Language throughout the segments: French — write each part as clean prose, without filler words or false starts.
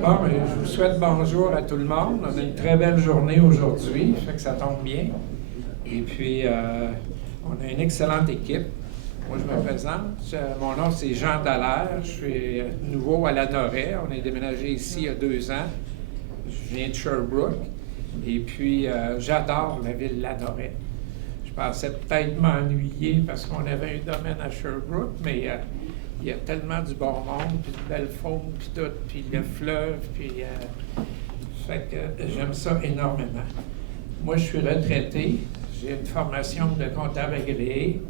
Bon, je vous souhaite bonjour à tout le monde. On a une très belle journée aujourd'hui, fait que ça tombe bien. Et puis, on a une excellente équipe. Moi, je me présente. Mon nom, c'est Jean Dallaire. Je suis nouveau à Lanoraie. On est déménagé ici il y a 2 ans. Je viens de Sherbrooke. Et puis, j'adore la ville de Lanoraie. Je pensais peut-être m'ennuyer parce qu'on avait un domaine à Sherbrooke, mais il y a tellement du bon monde, puis de belles faune, puis tout, puis le fleuve, puis... fait que j'aime ça énormément. Moi, je suis retraité. J'ai une formation de comptable agréé,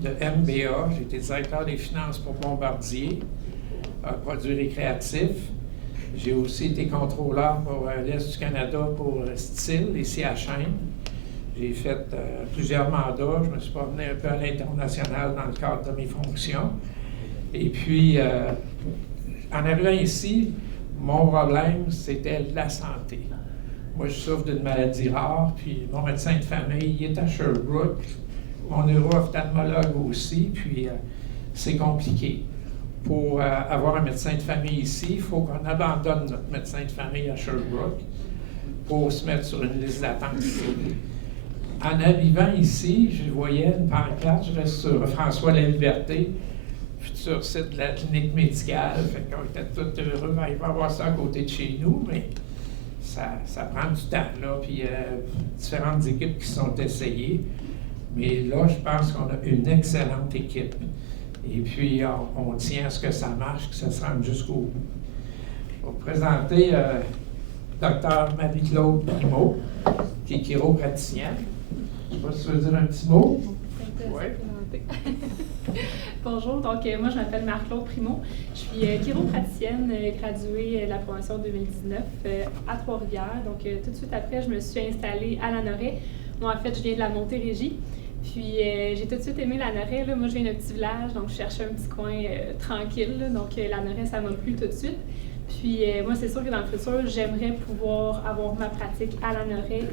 de MBA. J'ai été directeur des finances pour Bombardier, produits récréatifs. J'ai aussi été contrôleur pour l'Est du Canada pour Style, ici à Chêne. J'ai fait plusieurs mandats. Je me suis promené un peu à l'international dans le cadre de mes fonctions. Et puis, en arrivant ici, mon problème, c'était la santé. Moi, je souffre d'une maladie rare, puis mon médecin de famille, il est à Sherbrooke. Mon neuro-ophtalmologue aussi, puis c'est compliqué. Pour avoir un médecin de famille ici, il faut qu'on abandonne notre médecin de famille à Sherbrooke pour se mettre sur une liste d'attente ici. En arrivant ici, je voyais une pancarte, je reste sur François Laliberté, futur site de la clinique médicale. Fait qu'on était tous heureux, il va y avoir ça à côté de chez nous, mais ça prend du temps, là, puis différentes équipes qui sont essayées. Mais là, je pense qu'on a une excellente équipe. Et puis, on tient à ce que ça marche, que ça se rende jusqu'au bout. Je vais vous présenter Dr. Marie-Claude Primo, qui est chiropraticienne. Je ne sais pas si tu veux dire un petit mot. Oui. Bonjour, donc moi je m'appelle Marie-Claude Primo. Je suis chiropraticienne graduée de la promotion 2019 à Trois-Rivières. Donc tout de suite après, je me suis installée à Lanoraie. Moi en fait, je viens de la Montérégie. Puis j'ai tout de suite aimé Lanoraie. Là. Moi je viens d'un petit village, donc je cherchais un petit coin tranquille. Là. Donc Lanoraie, ça m'a plu tout de suite. Puis moi c'est sûr que dans le futur, j'aimerais pouvoir avoir ma pratique à Lanoraie,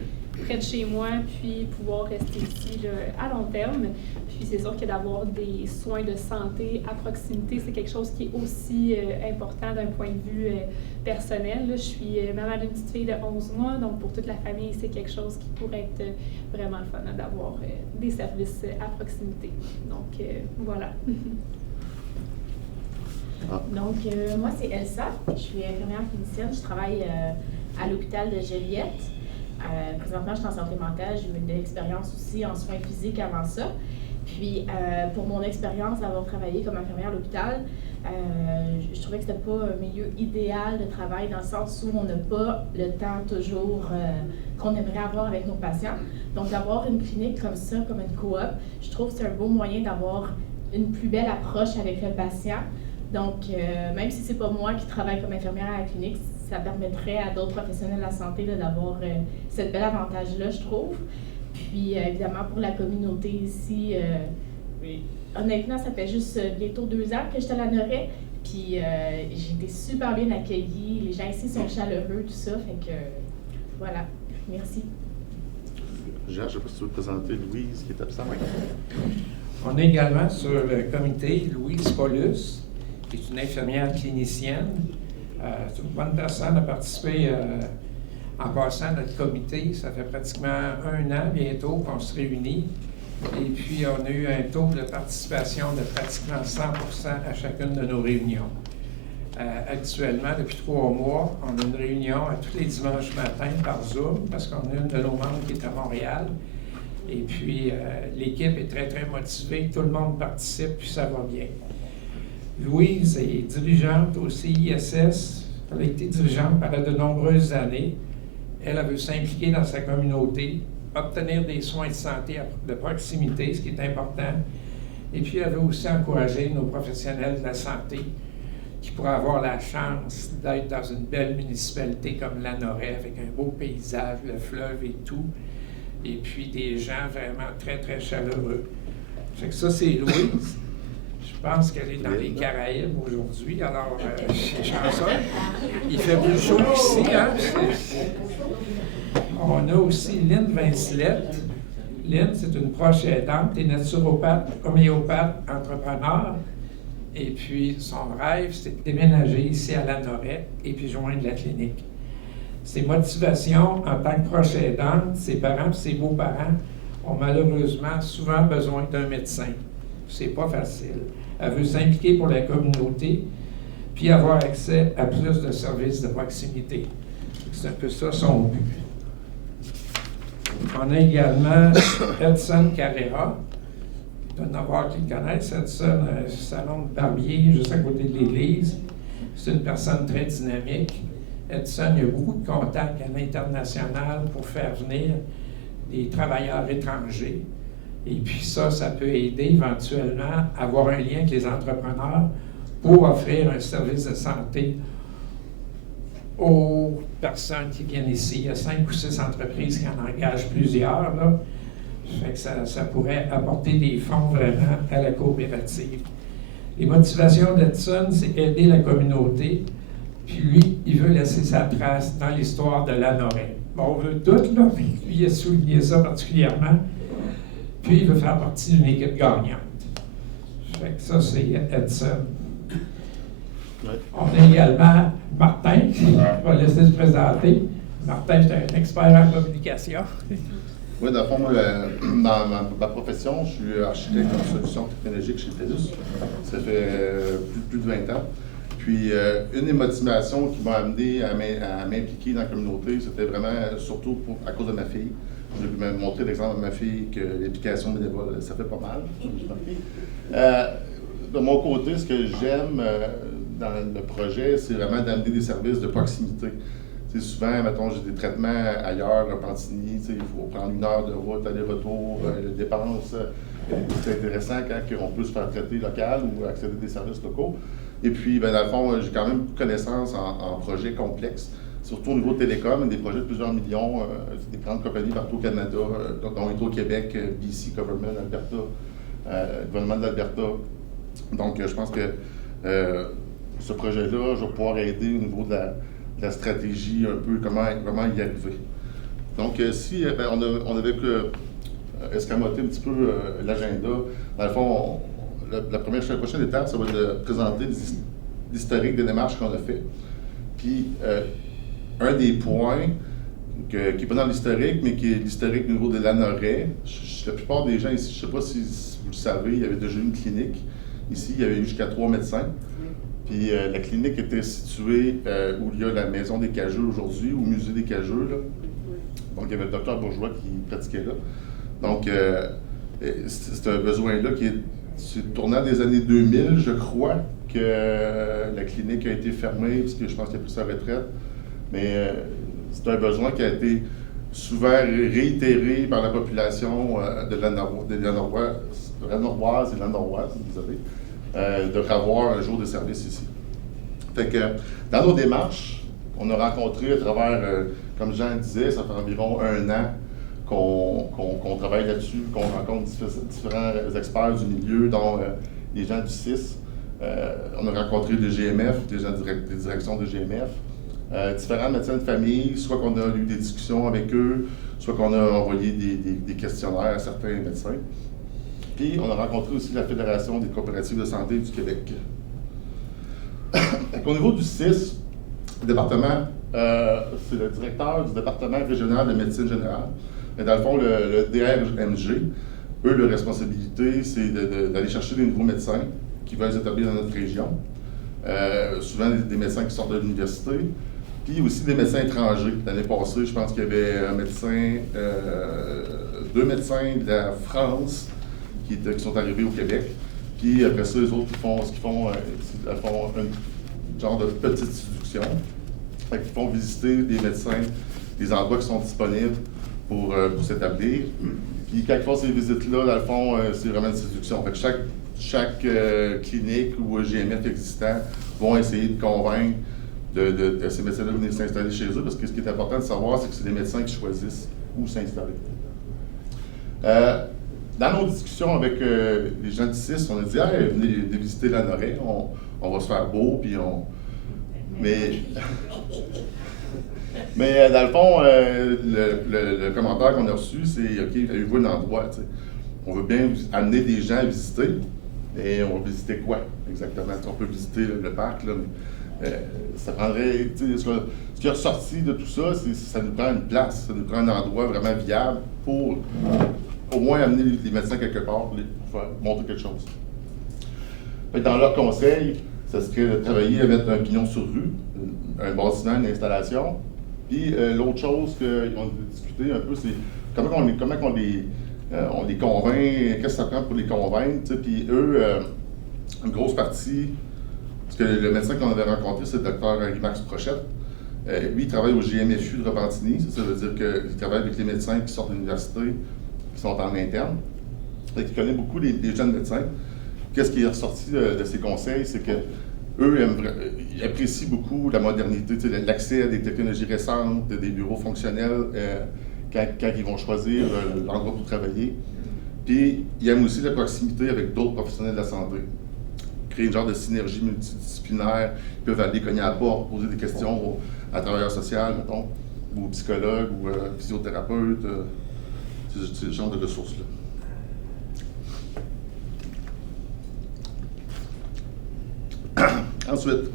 près de chez moi, puis pouvoir rester ici là, à long terme. Puis c'est sûr que d'avoir des soins de santé à proximité, c'est quelque chose qui est aussi important d'un point de vue personnel. Là, je suis maman d'une petite fille de 11 mois, donc pour toute la famille, c'est quelque chose qui pourrait être vraiment le fun d'avoir des services à proximité. Donc voilà. Donc, moi, c'est Elsa. Je suis infirmière clinicienne. Je travaille à l'hôpital de Joliette. Présentement, je suis en santé mentale. J'ai eu de l'expérience aussi en soins physiques avant ça. Puis, pour mon expérience d'avoir travaillé comme infirmière à l'hôpital, je trouvais que c'était pas un milieu idéal de travail dans le sens où on n'a pas le temps toujours qu'on aimerait avoir avec nos patients. Donc, d'avoir une clinique comme ça, comme une coop, je trouve que c'est un beau moyen d'avoir une plus belle approche avec le patient. Donc, même si c'est pas moi qui travaille comme infirmière à la clinique, ça permettrait à d'autres professionnels de la santé là, d'avoir cette bel avantage-là, je trouve. Puis, évidemment, pour la communauté ici, honnêtement, ça fait juste bientôt 2 ans que j'étais à Lanoraie. Puis, j'ai été super bien accueillie. Les gens ici sont chaleureux, tout ça. Fait que, voilà. Merci. Jean, je ne sais pas si tu veux présenter Louise, qui est absente. On est également sur le comité Louise Paulus, qui est une infirmière clinicienne. C'est une bonne personne à participer en passant à notre comité. Ça fait pratiquement 1 an bientôt qu'on se réunit. Et puis, on a eu un taux de participation de pratiquement 100% à chacune de nos réunions. Actuellement, depuis 3 mois, on a une réunion à tous les dimanches matins par Zoom, parce qu'on a une de nos membres qui est à Montréal. Et puis, l'équipe est très, très motivée. Tout le monde participe, puis ça va bien. Louise est dirigeante aussi ISS. Elle a été dirigeante pendant de nombreuses années. Elle veut s'impliquer dans sa communauté, obtenir des soins de santé de proximité, ce qui est important. Et puis, elle veut aussi encourager nos professionnels de la santé qui pourraient avoir la chance d'être dans une belle municipalité comme Lanoraie, avec un beau paysage, le fleuve et tout. Et puis, des gens vraiment très, très chaleureux. Fait que ça, c'est Louise. Je pense qu'elle est dans les Caraïbes aujourd'hui, alors c'est chanceux. Il fait plus chaud ici, hein? On a aussi Lynn Vincelette. Lynn, c'est une proche aidante et naturopathe, homéopathe, entrepreneur. Et puis, son rêve, c'est de déménager ici à la Norette et puis joindre la clinique. Ses motivations en tant que proche aidante, ses parents et ses beaux-parents ont malheureusement souvent besoin d'un médecin. C'est pas facile. Elle veut s'impliquer pour la communauté puis avoir accès à plus de services de proximité. C'est un peu ça son but. On a également Edson Carrera. Il doit y en avoir qui le connaissent. Edson, un salon de barbier juste à côté de l'église. C'est une personne très dynamique. Edson, il y a beaucoup de contacts à l'international pour faire venir des travailleurs étrangers. Et puis ça peut aider éventuellement à avoir un lien avec les entrepreneurs pour offrir un service de santé aux personnes qui viennent ici. Il y a 5 ou 6 entreprises qui en engagent plusieurs, là. Fait que ça pourrait apporter des fonds vraiment à la coopérative. Les motivations d'Edson, c'est aider la communauté, puis lui, il veut laisser sa trace dans l'histoire de la Norette. Bon, on veut tout, là, mais lui, il a souligné ça particulièrement. Puis, il veut faire partie d'une équipe gagnante. Fait que ça, c'est Edson. Ouais. On a également Martin, qui va laisser se présenter. Martin, c'est un expert en communication. Oui, dans le fond, moi, dans ma profession, je suis architecte en solutions technologiques chez TELUS. Ça fait plus de 20 ans. Puis, une des motivations qui m'a amené à m'impliquer dans la communauté, c'était vraiment surtout à cause de ma fille. Je vais montrer l'exemple de ma fille que l'implication bénévole, ça fait pas mal. De mon côté, ce que j'aime dans le projet, c'est vraiment d'amener des services de proximité. T'sais, souvent, mettons, j'ai des traitements ailleurs, à Pantigny, il faut prendre 1 heure de route, aller-retour, les dépenses. C'est intéressant quand on peut se faire traiter local ou accéder à des services locaux. Et puis, dans le fond, j'ai quand même beaucoup de connaissances en projets complexes, surtout au niveau télécom, des projets de plusieurs millions, des grandes compagnies partout au Canada, dont Hydro-Québec, BC Government, Alberta, gouvernement d'Alberta. Donc, je pense que ce projet-là, je vais pouvoir aider au niveau de la stratégie, un peu comment y arriver. Donc, si on avait escamoté un petit peu l'agenda, dans le fond, la prochaine étape, ça va être de présenter l'historique des démarches qu'on a fait. Puis, un des points qui n'est pas dans l'historique, mais qui est l'historique au niveau de l'ANORAE, la plupart des gens ici, je ne sais pas si vous le savez, il y avait déjà eu une clinique. Ici, il y avait eu jusqu'à 3 médecins. Puis la clinique était située où il y a la Maison des Cageux aujourd'hui, au Musée des Cageux. Là. Donc, il y avait le docteur Bourgeois qui pratiquait là. Donc, c'est un besoin-là qui est tournant des années 2000, je crois, que la clinique a été fermée, parce que je pense qu'il a pris sa retraite. Mais c'est un besoin qui a été souvent réitéré par la population de la Noroise et la Noroise, désolé, de revoir un jour de service ici. Fait que dans nos démarches, on a rencontré à travers, comme Jean disait, ça fait environ 1 an qu'on travaille là-dessus, qu'on rencontre différents experts du milieu, dont les gens du CIS. On a rencontré le GMF, des gens des directions de GMF. Différents médecins de famille, soit qu'on a eu des discussions avec eux, soit qu'on a envoyé des questionnaires à certains médecins. Puis, on a rencontré aussi la Fédération des coopératives de santé du Québec. Au niveau du CIS, le département, c'est le directeur du département régional de médecine générale. Mais dans le fond, le DRMG, eux, leur responsabilité, c'est d'aller chercher des nouveaux médecins qui veulent s'établir dans notre région. Souvent des médecins qui sortent de l'université, puis aussi des médecins étrangers. L'année passée, je pense qu'il y avait un médecin, 2 médecins de la France qui sont arrivés au Québec. Puis après ça, les autres, ce qu'ils font un genre de petite séduction. Ils font visiter des médecins, des endroits qui sont disponibles pour s'établir. Puis quand ils font ces visites-là, dans le fond, c'est vraiment une séduction. Fait que chaque clinique ou GMF existant vont essayer de convaincre de ces médecins-là de venir s'installer chez eux, parce que ce qui est important de savoir, c'est que c'est des médecins qui choisissent où s'installer. Dans nos discussions avec les gens du CIS, on a dit hey, venez visiter la Norée, on va se faire beau, puis Mais dans le fond, le commentaire qu'on a reçu, c'est OK, avez-vous un endroit, t'sais? On veut bien amener des gens à visiter, Et on va visiter quoi exactement? On peut visiter le parc, là, mais ça prendrait. Ce qui est ressorti de tout ça, c'est que ça nous prend une place, ça nous prend un endroit vraiment viable pour au moins amener les médecins quelque part pour faire montrer quelque chose. Fait que dans leur conseil, ça serait de travailler à mettre un pignon sur rue, un bâtiment, une installation. Puis l'autre chose qu'on a discuté un peu, c'est comment on les convainc, qu'est-ce que ça prend pour les convaincre. Puis eux, une grosse partie, parce que le médecin qu'on avait rencontré, c'est le docteur Max Prochette. Lui, il travaille au GMFU de Repentigny. Ça veut dire qu'il travaille avec les médecins qui sortent de l'université, qui sont en interne. Il connaît beaucoup les jeunes médecins. Qu'est-ce qui est ressorti de ses conseils, c'est que eux ils apprécient beaucoup la modernité, l'accès à des technologies récentes, des bureaux fonctionnels quand ils vont choisir l'endroit pour travailler. Puis, ils aiment aussi la proximité avec d'autres professionnels de la santé. Créer une genre de synergie multidisciplinaire. Ils peuvent aller cogner à la porte, poser des questions à travailleurs sociaux, mettons, ou aux psychologues, ou physiothérapeutes. C'est ce genre de ressources-là. Ensuite,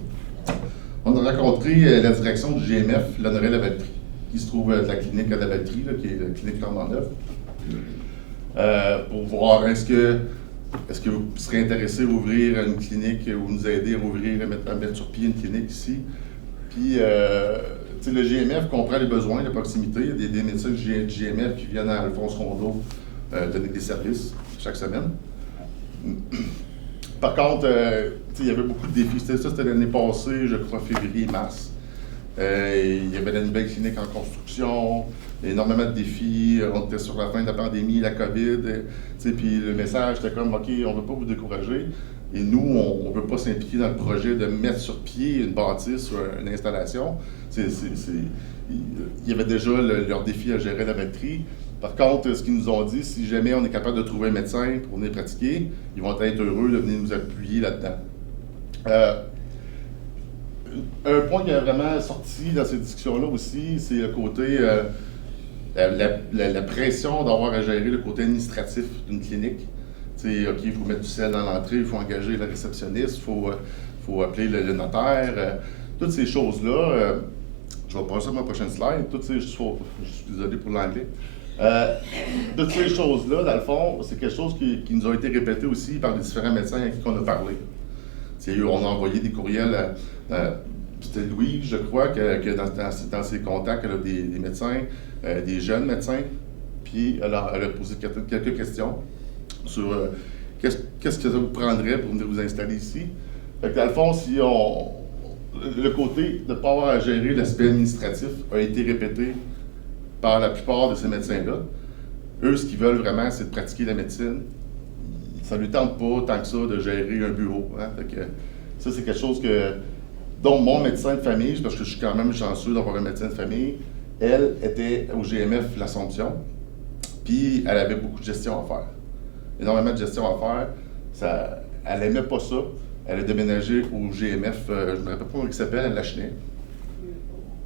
on a rencontré la direction du GMF, l'Honoré-Lavaltrie, qui se trouve à la clinique à Lavaltrie, qui est la clinique Normandie, pour voir est-ce que vous serez intéressé à ouvrir une clinique ou nous aider à mettre sur pied une clinique ici. Puis, le GMF comprend les besoins, la proximité. Il y a des médecins du GMF qui viennent à Alphonse Rondeau donner des services chaque semaine. Par contre, il y avait beaucoup de défis. C'était l'année passée, je crois, février-mars. Il y avait la nouvelle clinique en construction, énormément de défis. On était sur la fin de la pandémie, la COVID. Puis le message était comme, OK, on ne veut pas vous décourager. Et nous, on ne veut pas s'impliquer dans le projet de mettre sur pied une bâtisse ou une installation. Il y avait déjà leur défi à gérer la batterie. Par contre, ce qu'ils nous ont dit, si jamais on est capable de trouver un médecin pour venir pratiquer, ils vont être heureux de venir nous appuyer là-dedans. Un point qui est vraiment sorti dans ces discussions-là aussi, c'est le côté, la pression d'avoir à gérer le côté administratif d'une clinique. OK, il faut mettre du sel dans l'entrée, il faut engager le réceptionniste, il faut appeler le notaire. Toutes ces choses-là, je vais passer à ma prochaine slide. Je suis désolé pour l'anglais. Toutes ces choses-là, dans le fond, c'est quelque chose qui nous a été répété aussi par les différents médecins à qui on a parlé. On a envoyé des courriels c'était Louise, je crois, que dans ses contacts, elle a des médecins, des jeunes médecins, puis elle a posé quelques questions sur qu'est-ce que ça vous prendrait pour venir vous installer ici. Fait que dans le fond, le côté de ne pas avoir à gérer l'aspect administratif a été répété par la plupart de ces médecins-là. Eux, ce qu'ils veulent vraiment, c'est de pratiquer la médecine. Ça ne lui tente pas tant que ça de gérer un bureau. Hein? Fait que ça, c'est quelque chose dont mon médecin de famille, parce que je suis quand même chanceux d'avoir un médecin de famille, elle était au GMF L'Assomption, puis elle avait beaucoup de gestion à faire. Énormément de gestion à faire. Elle n'aimait pas ça. Elle a déménagé au GMF, je ne me rappelle pas comment il s'appelle, à Lachenay.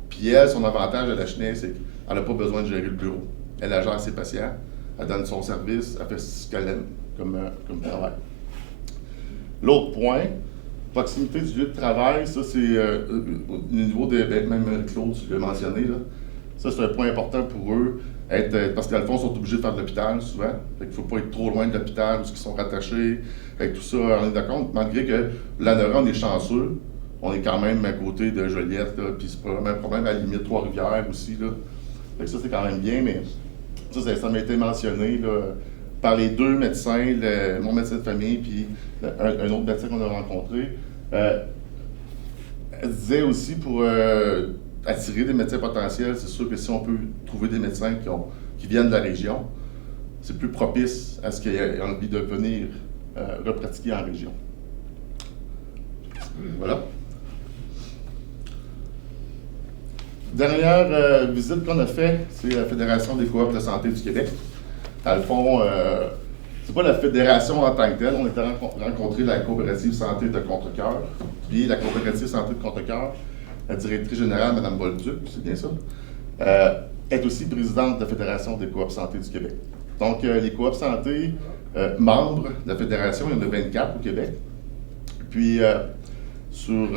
Puis elle, son avantage à Lachenay, c'est qu'elle n'a pas besoin de gérer le bureau. Elle gère ses patients, elle donne son service, elle fait ce qu'elle aime comme travail. L'autre point, proximité du lieu de travail, ça c'est au niveau même Claude, tu l'as mentionné, là. Ça c'est un point important pour eux, parce qu'à le fond, ils sont obligés de faire de l'hôpital souvent. Fait qu'il ne faut pas être trop loin de l'hôpital où ils sont rattachés. Fait que tout ça, on est d'accord, malgré que l'ANORA, on est chanceux, on est quand même à côté de Joliette, puis c'est pas vraiment un problème à la limite Trois-Rivières aussi. Là. Fait que ça, c'est quand même bien, mais ça m'a été mentionné là, par les deux médecins, mon médecin de famille, puis un autre médecin qu'on a rencontré. Elle disait aussi pour attirer des médecins potentiels, c'est sûr que si on peut trouver des médecins qui viennent de la région, c'est plus propice à ce qu'ils aient envie de venir repratiquer en région. Voilà. Dernière visite qu'on a faite, c'est la Fédération des coop de santé du Québec. Dans le fond, c'est pas la fédération en tant que telle. On était rencontré la coopérative santé de Contrecœur. Puis la coopérative santé de Contrecœur, la directrice générale, Mme Bolduc, c'est bien ça, est aussi présidente de la Fédération des coop santé du Québec. Donc, les coop santé, membres de la fédération, il y en a 24 au Québec. Puis, sur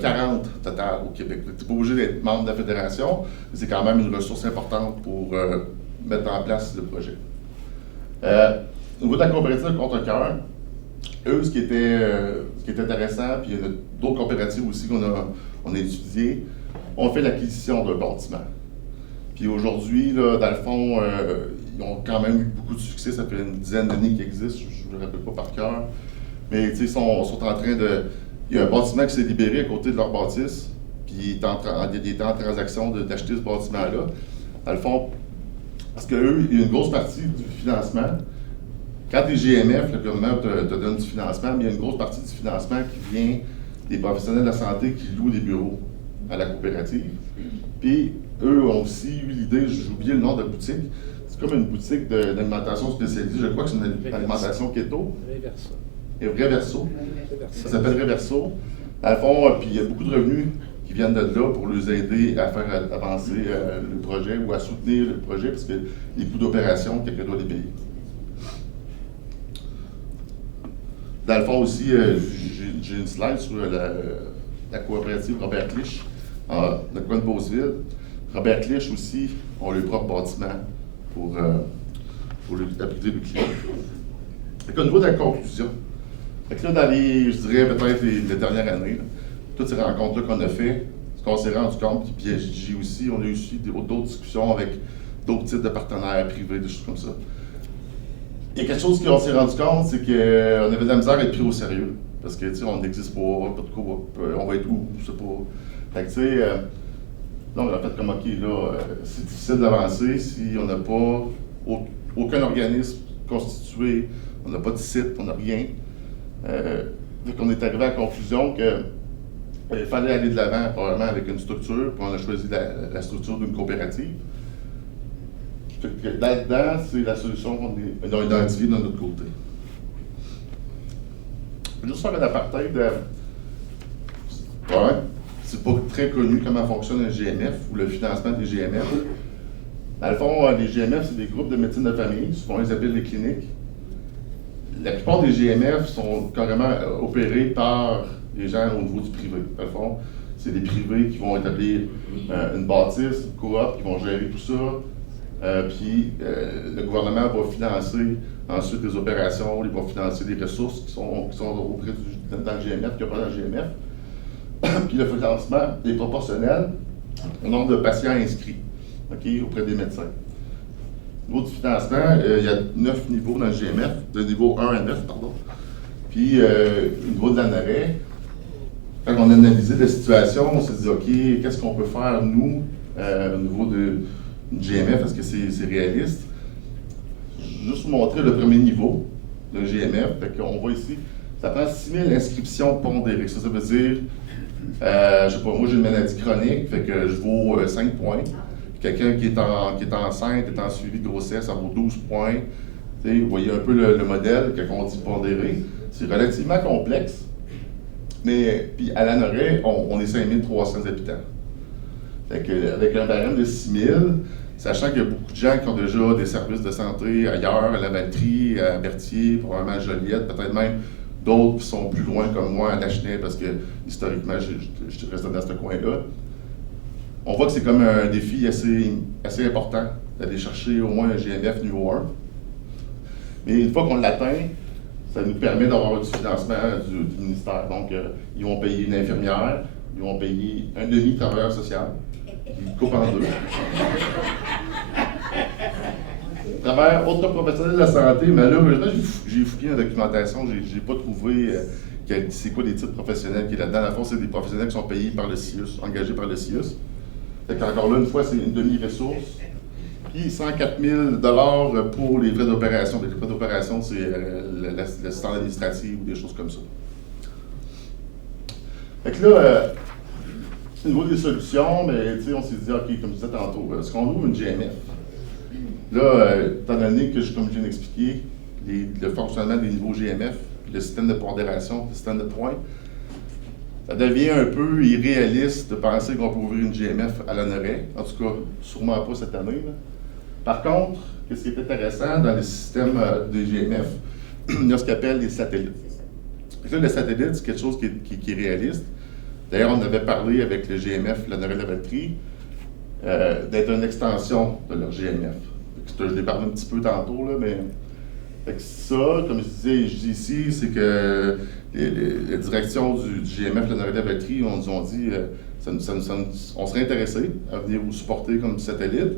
40 total au Québec. Tu n'es pas obligé d'être membre de la fédération, mais c'est quand même une ressource importante pour mettre en place le projet. Au niveau de la coopérative Contre-Cœur, eux, ce qui est intéressant, puis il y a d'autres coopératives aussi qu'on a étudiées, on fait l'acquisition d'un bâtiment. Puis aujourd'hui, là, dans le fond, ils ont quand même eu beaucoup de succès. Ça fait une dizaine d'années qu'ils existent, je ne me rappelle pas par cœur. Mais ils sont en train de... Il y a un bâtiment qui s'est libéré à côté de leur bâtisse, puis il était en transaction d'acheter ce bâtiment-là. Dans le fond, parce qu'eux, il y a une grosse partie du financement. Quand tu es GMF, le gouvernement te donne du financement, mais il y a une grosse partie du financement qui vient des professionnels de la santé qui louent des bureaux à la coopérative. Puis, eux ont aussi eu l'idée, j'ai oublié le nom de la boutique, c'est comme une boutique d'alimentation spécialisée, je crois que c'est une alimentation keto. Reverso. Ça s'appelle Reverso. Dans le fond, puis il y a beaucoup de revenus qui viennent de là pour les aider à faire avancer le projet ou à soutenir le projet parce que les coûts d'opération, quelqu'un doit les payer. Dans le fond aussi, j'ai une slide sur la coopérative Robert Clich, dans le coin de Beauceville. Robert Clich aussi ont leur propre bâtiment pour abriter le client. Au niveau de la conclusion, là, dans les, je dirais peut-être les dernières années, là, toutes ces rencontres-là qu'on a fait, ce qu'on s'est rendu compte, puis on a eu aussi d'autres discussions avec d'autres types de partenaires privés, des choses comme ça. Il y a quelque chose qu'on s'est rendu compte, c'est qu'on avait de la misère à être pris au sérieux. Parce que, tu sais, on n'existe pas de quoi, on va être où, je sais pas. Fait que, tu sais, là, on a fait comme, OK, là, c'est difficile d'avancer si on n'a pas aucun organisme constitué, on n'a pas de site, on n'a rien. Donc, on est arrivé à la conclusion qu'il fallait aller de l'avant, probablement avec une structure, puis on a choisi la structure d'une coopérative. Là-dedans, c'est la solution qu'on a identifiée de notre côté. Juste faire un aparté de... Ouais, c'est pas très connu comment fonctionne un GMF ou le financement des GMF. Dans le fond, les GMF, c'est des groupes de médecine de famille, souvent ils appellent les cliniques. La plupart des GMF sont carrément opérés par les gens au niveau du privé. Dans le fond, c'est des privés qui vont établir une bâtisse, une coop, qui vont gérer tout ça. Puis le gouvernement va financer ensuite des opérations, il va financer des ressources qui sont auprès dans le GMF, qui n'y a pas dans le GMF. Puis le financement est proportionnel au nombre de patients inscrits, auprès des médecins. Au niveau du financement, il y a 9 niveaux dans le GMF, de niveau 1 à 9, pardon. Puis au niveau de l'ANARES, quand on a analysé la situation, on s'est dit, OK, qu'est-ce qu'on peut faire, nous, au niveau de GMF, est-ce que c'est réaliste? Juste vous montrer le premier niveau, le GMF. On voit ici, ça prend 6 000 inscriptions pondérées. Ça veut dire, je sais pas, moi j'ai une maladie chronique, fait que je vaux 5 points. Quelqu'un qui est enceinte, est en suivi de grossesse, ça vaut 12 points. Vous voyez un peu le modèle, quand on dit pondéré. C'est relativement complexe. Mais puis à l'ANARES, on est 5 300 habitants. Fait que, avec un barème de 6 000, sachant qu'il y a beaucoup de gens qui ont déjà des services de santé ailleurs, à la Valtrie, à Berthier, probablement à Joliette, peut-être même d'autres qui sont plus loin comme moi, à Lachenay, parce que historiquement, je reste dans ce coin-là. On voit que c'est comme un défi assez important d'aller chercher au moins un GMF niveau 1. Mais une fois qu'on l'atteint, ça nous permet d'avoir du financement du ministère. Donc, ils vont payer une infirmière, ils vont payer un demi-travailleur social. Ils coupent en deux. Travers autre professionnel de la santé, malheureusement, j'ai fouillé la documentation, j'ai pas trouvé c'est quoi les titres professionnels qui est là-dedans. Dans le fond, c'est des professionnels qui sont payés par le CIUS, engagés par le CIUS. Encore là, une fois, c'est une demi-ressource. Puis 104 000 $ pour les frais d'opération. Les frais d'opération, c'est l'assistance administrative ou des choses comme ça. Fait que là, au niveau des solutions, mais, on s'est dit, OK, comme je disais tantôt, est-ce qu'on ouvre une GMF? Là, étant donné que, comme je viens d'expliquer, le fonctionnement des niveaux GMF, le système de pondération, le système de points, ça devient un peu irréaliste de penser qu'on peut ouvrir une GMF à l'ANARES. En tout cas, sûrement pas cette année. Là. Par contre, ce qui est intéressant dans le système des GMF, il y a ce qu'on appelle les satellites. Donc là, le satellite, c'est quelque chose qui est réaliste. D'ailleurs, on avait parlé avec le GMF, la Lavaltrie, d'être une extension de leur GMF. Je l'ai parlé un petit peu tantôt, là, mais fait que ça, comme je dis ici, c'est que la direction du GMF, la Lavaltrie, on nous ont dit on serait intéressé à venir vous supporter comme satellite.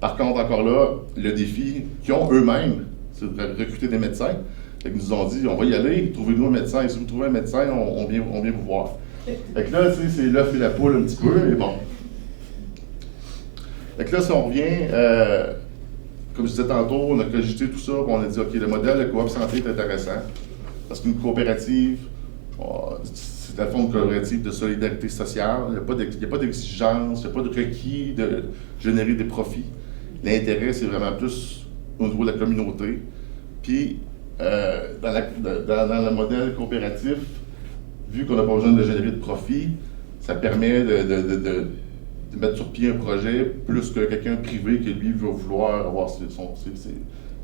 Par contre, encore là, le défi qu'ils ont eux-mêmes, c'est de recruter des médecins. Fait qu'ils nous ont dit, on va y aller, trouvez-nous un médecin. Si vous trouvez un médecin, on vient vous voir. Fait que là, tu sais, c'est l'œuf et la poule un petit peu, mais bon. Fait que là, si on revient, comme je disais tantôt, on a cogité tout ça, puis on a dit, OK, le modèle de coop santé est intéressant, parce qu'une coopérative, c'est à fond une coopérative de solidarité sociale, il n'y a pas d'exigence, il n'y a pas de requis de générer des profits. L'intérêt, c'est vraiment plus au niveau de la communauté. Puis, dans le modèle coopératif, vu qu'on n'a pas besoin de générer de profit, ça permet de mettre sur pied un projet plus que quelqu'un privé qui, lui, va vouloir avoir ses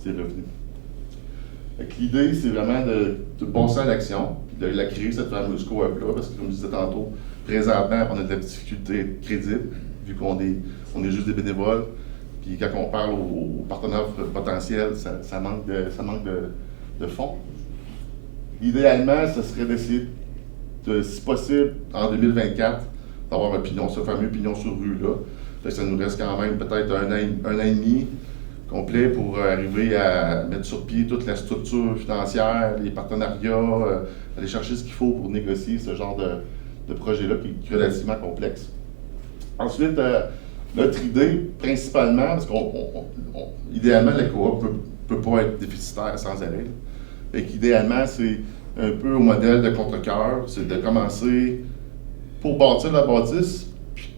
revenus. L'idée, c'est vraiment de passer à l'action, de la créer, cette fameuse coop-là, parce que, comme je disais tantôt, présentement, on a de la difficulté crédible, vu qu'on est juste des bénévoles. Puis quand on parle aux partenaires potentiels, ça manque de fonds. Idéalement, ce serait d'essayer, si possible, en 2024, d'avoir ce fameux pignon sur rue-là. Ça nous reste quand même peut-être un an et demi complet pour arriver à mettre sur pied toute la structure financière, les partenariats, aller chercher ce qu'il faut pour négocier ce genre de projet-là qui est relativement complexe. Ensuite, notre idée, principalement, parce qu'idéalement, la coop ne peut pas être déficitaire sans arrêt. Fait qu'idéalement, c'est un peu au modèle de contre-cœur, c'est de commencer, pour bâtir la bâtisse,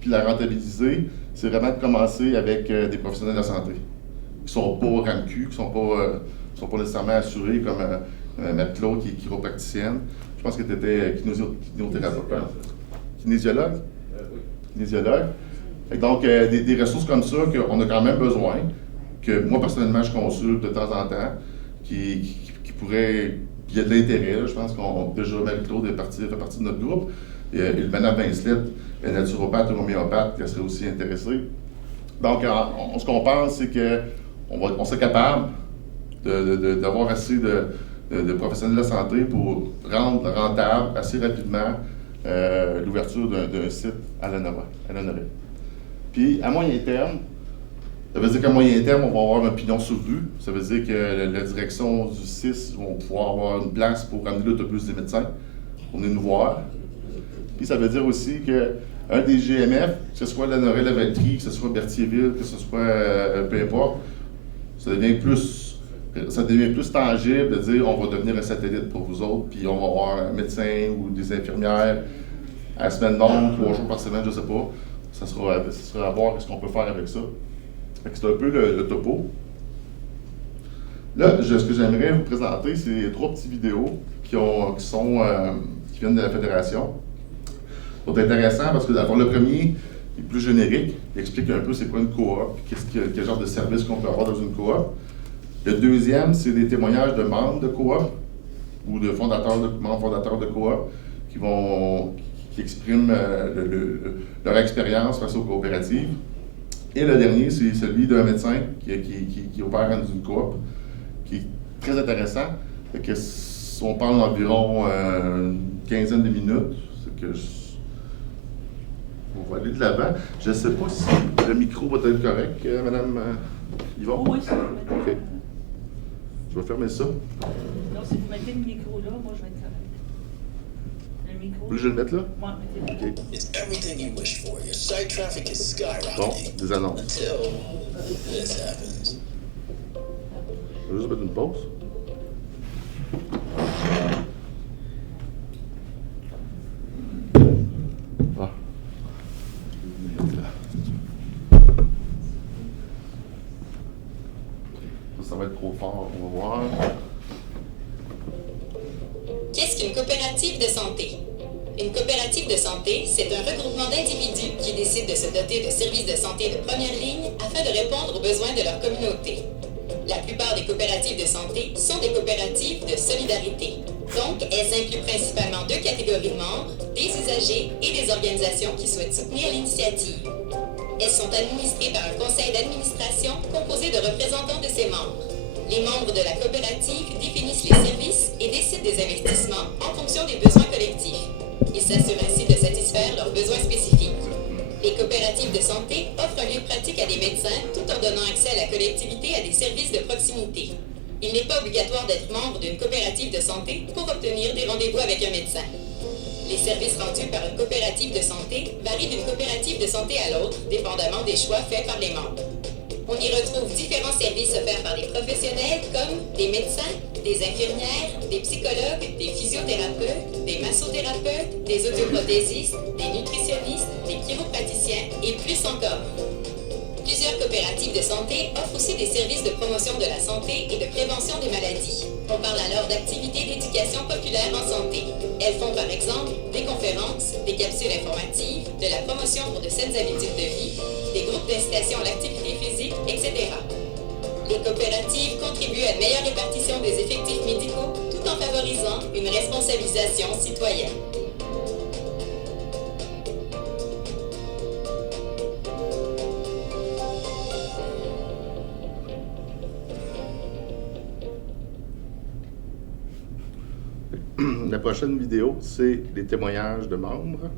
puis la rentabiliser, c'est vraiment de commencer avec des professionnels de la santé, qui ne sont pas RAMQ, qui ne sont pas nécessairement assurés, comme Marie-Claude, qui est chiropracticienne. Je pense que tu étais kinésiothérapeute. Kinésiologue? Oui. Kinésiologue. Et donc, des ressources comme ça qu'on a quand même besoin, que moi, personnellement, je consulte de temps en temps, qui pourraient... Il y a de l'intérêt, je pense qu'on déjà Marie-Claude fait partie de notre groupe. Et le Madame Vincelette, la naturopathe et l'homéopathe, qui serait aussi intéressée. Donc, ce qu'on pense, c'est qu'on serait capable d'avoir assez de professionnels de la santé pour rendre rentable assez rapidement l'ouverture d'un site à l'Honoré. Puis, à moyen terme, ça veut dire qu'à moyen terme, on va avoir un pignon sur rue. Ça veut dire que la direction du CIS va pouvoir avoir une place pour ramener l'autobus des médecins, pour venir nous voir. Puis ça veut dire aussi qu'un des GMF, que ce soit l'Honoré-Lavaltrie, que ce soit Berthierville, que ce soit peu importe, ça devient plus tangible de dire on va devenir un satellite pour vous autres, puis on va avoir un médecin ou des infirmières à la semaine longue, 3 jours par semaine, je ne sais pas. Ça sera à voir ce qu'on peut faire avec ça. C'est un peu le topo. Là, ce que j'aimerais vous présenter, c'est 3 petites vidéos qui viennent de la Fédération. C'est intéressant parce que d'abord, le premier est plus générique. Il explique un peu c'est quoi une coop, quel genre de service qu'on peut avoir dans une coop. Le deuxième, c'est des témoignages de membres de coop ou de membres fondateurs de coop qui expriment leur expérience face aux coopératives. Et le dernier, c'est celui d'un médecin qui opère dans une coop, qui est très intéressant. On parle d'environ une quinzaine de minutes. On va aller de l'avant. Je ne sais pas si le micro va être correct, Madame Yvon. Oui, ça va mettre. OK. Je vais fermer ça. Donc, si vous mettez le micro là, moi, je vais être correct. Le micro. Vous voulez que je le mette là? Oui, mettez-le. OK. It's everything you wish for. Your site traffic is skyrocketing. Bon, des annonces. Until this happens. Je vais juste mettre une pause. Ah. Ça va être trop fort, on va voir. Qu'est-ce qu'une coopérative de santé? Une coopérative de santé, c'est un regroupement d'individus qui décident de se doter de services de santé de première ligne afin de répondre aux besoins de leur communauté. La plupart des coopératives de santé sont des coopératives de solidarité. Donc, elles incluent principalement deux catégories de membres, des usagers et des organisations qui souhaitent soutenir l'initiative. Elles sont administrées par un conseil d'administration composé de représentants de ses membres. Les membres de la coopérative définissent les services et décident des investissements en fonction des besoins collectifs. Ils s'assurent ainsi de satisfaire leurs besoins spécifiques. Les coopératives de santé offrent un lieu pratique à des médecins tout en donnant accès à la collectivité à des services de proximité. Il n'est pas obligatoire d'être membre d'une coopérative de santé pour obtenir des rendez-vous avec un médecin. Les services rendus par une coopérative de santé varient d'une coopérative de santé à l'autre, dépendamment des choix faits par les membres. On y retrouve différents services offerts par des professionnels comme des médecins, des infirmières, des psychologues, des physiothérapeutes, des massothérapeutes, des audioprothésistes, des nutritionnistes, des chiropraticiens et plus encore. Plusieurs coopératives de santé offrent aussi des services de promotion de la santé et de prévention des maladies. On parle alors d'activités d'éducation populaire en santé. Elles font par exemple des conférences, des capsules informatives, de la promotion pour de saines habitudes de vie, des groupes d'incitation à l'activité physique, etc. Les coopératives contribuent à une meilleure répartition des effectifs médicaux tout en favorisant une responsabilisation citoyenne. La prochaine vidéo, c'est les témoignages de membres.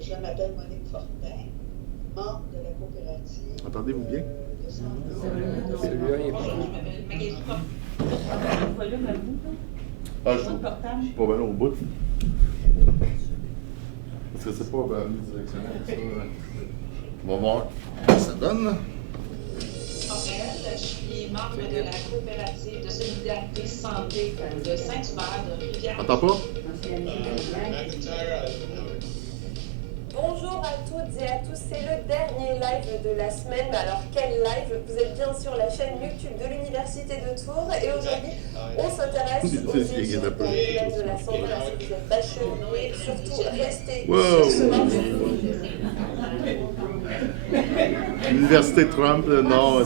Je m'appelle Monique Fortin, membre de la coopérative. Entendez-vous bien? De santé. Celui-là, il est pas Bonjour, je m'appelle Magali Fortin. Voilà ma boue, là. Ah, Votre portable. je suis pas mal au bout. Parce que c'est pas omnidirectionnel, ça. On va voir ce que ça donne. Je suis membre de la coopérative de solidarité santé de Saint-Hubert de Rivière. Entends pas? Bonjour à toutes et à tous, c'est le dernier live de la semaine. Mais alors quel live? Vous êtes bien sur la chaîne YouTube de l'Université de Tours et aujourd'hui on s'intéresse aux études dans le domaine de la santé. Alors si vous êtes bachelier, surtout restez sur ce L'Université Trump, non.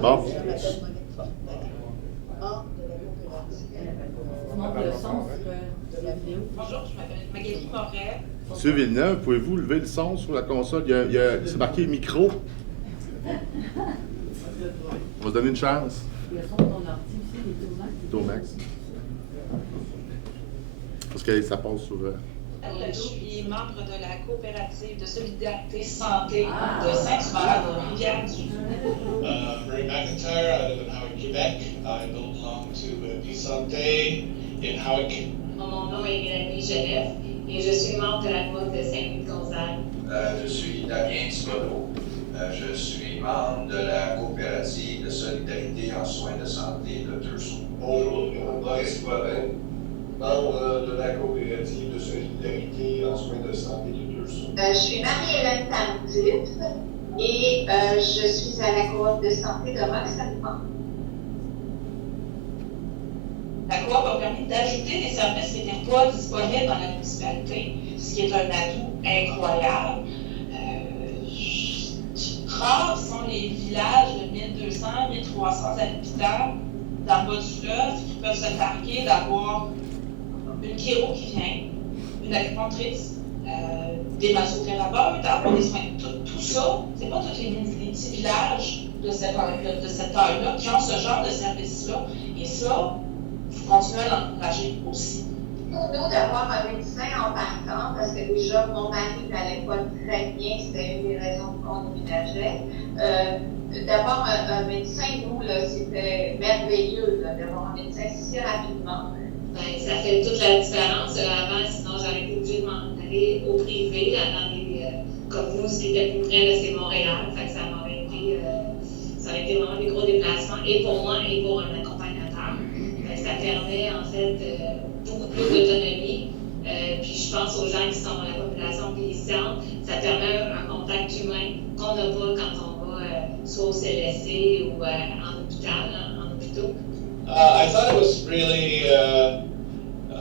Bon. Je m'appelle Monique Fortin, membre de la coopérative. De la vidéo. Bonjour, je m'appelle Magali Moret. Monsieur Villeneuve, pouvez-vous lever le son sur la console? C'est marqué micro. On va se donner une chance. Tomax. Parce que ça passe sur... Je suis membre de la coopérative de solidarité santé de Saint-Hubert de Rivière-du-Loup. Ray McIntyre, I live in Howick, Quebec. I belong to Santé in Howick. Mon nom est Mélanie Genève et je suis membre de la cour de Saint-Louis-Gonzague. Je suis Damien Thibodeau. Je suis membre de la coopérative de solidarité en soins de santé de Tursault. Bonjour, Maurice Boivin, membre de la coopérative de solidarité en soins de santé de Tursault. Je suis Marie-Hélène Tardif et je suis à la cour de santé de Roxane. La coop a permis d'ajouter des services qui n'étaient pas disponibles dans la municipalité, ce qui est un atout incroyable. Rares sont les villages de 1200, 1300 habitants dans le bas du fleuve qui peuvent se targuer d'avoir une chiro qui vient, une acupunctrice, des massothérapeutes, d'avoir des soins. Tout ça, c'est pas tous les petits villages de cette taille-là qui ont ce genre de service-là. Et ça, il faut continuer à l'encourager aussi. Pour nous, d'avoir un médecin en partant, parce que déjà, mon mari n'allait pas très bien, c'était une des raisons qu'on déménageait. D'avoir un médecin, nous, là, c'était merveilleux, là, d'avoir un médecin si rapidement. Ben, ça fait toute la différence. Avant, sinon, j'aurais été obligée de m'en aller au privé, dans des, comme nous, ce qui était plus près, là, c'est Montréal. Fait que ça aurait été vraiment des gros déplacements, et pour moi, et pour un accompagnateur. Ça permet, en fait, beaucoup plus d'autonomie. Puis je pense aux gens qui sont dans la population vieillissante, ça permet un contact humain qu'on n'a pas quand on va soit au CLSC ou en hôpital, en hôpitaux. I thought it was really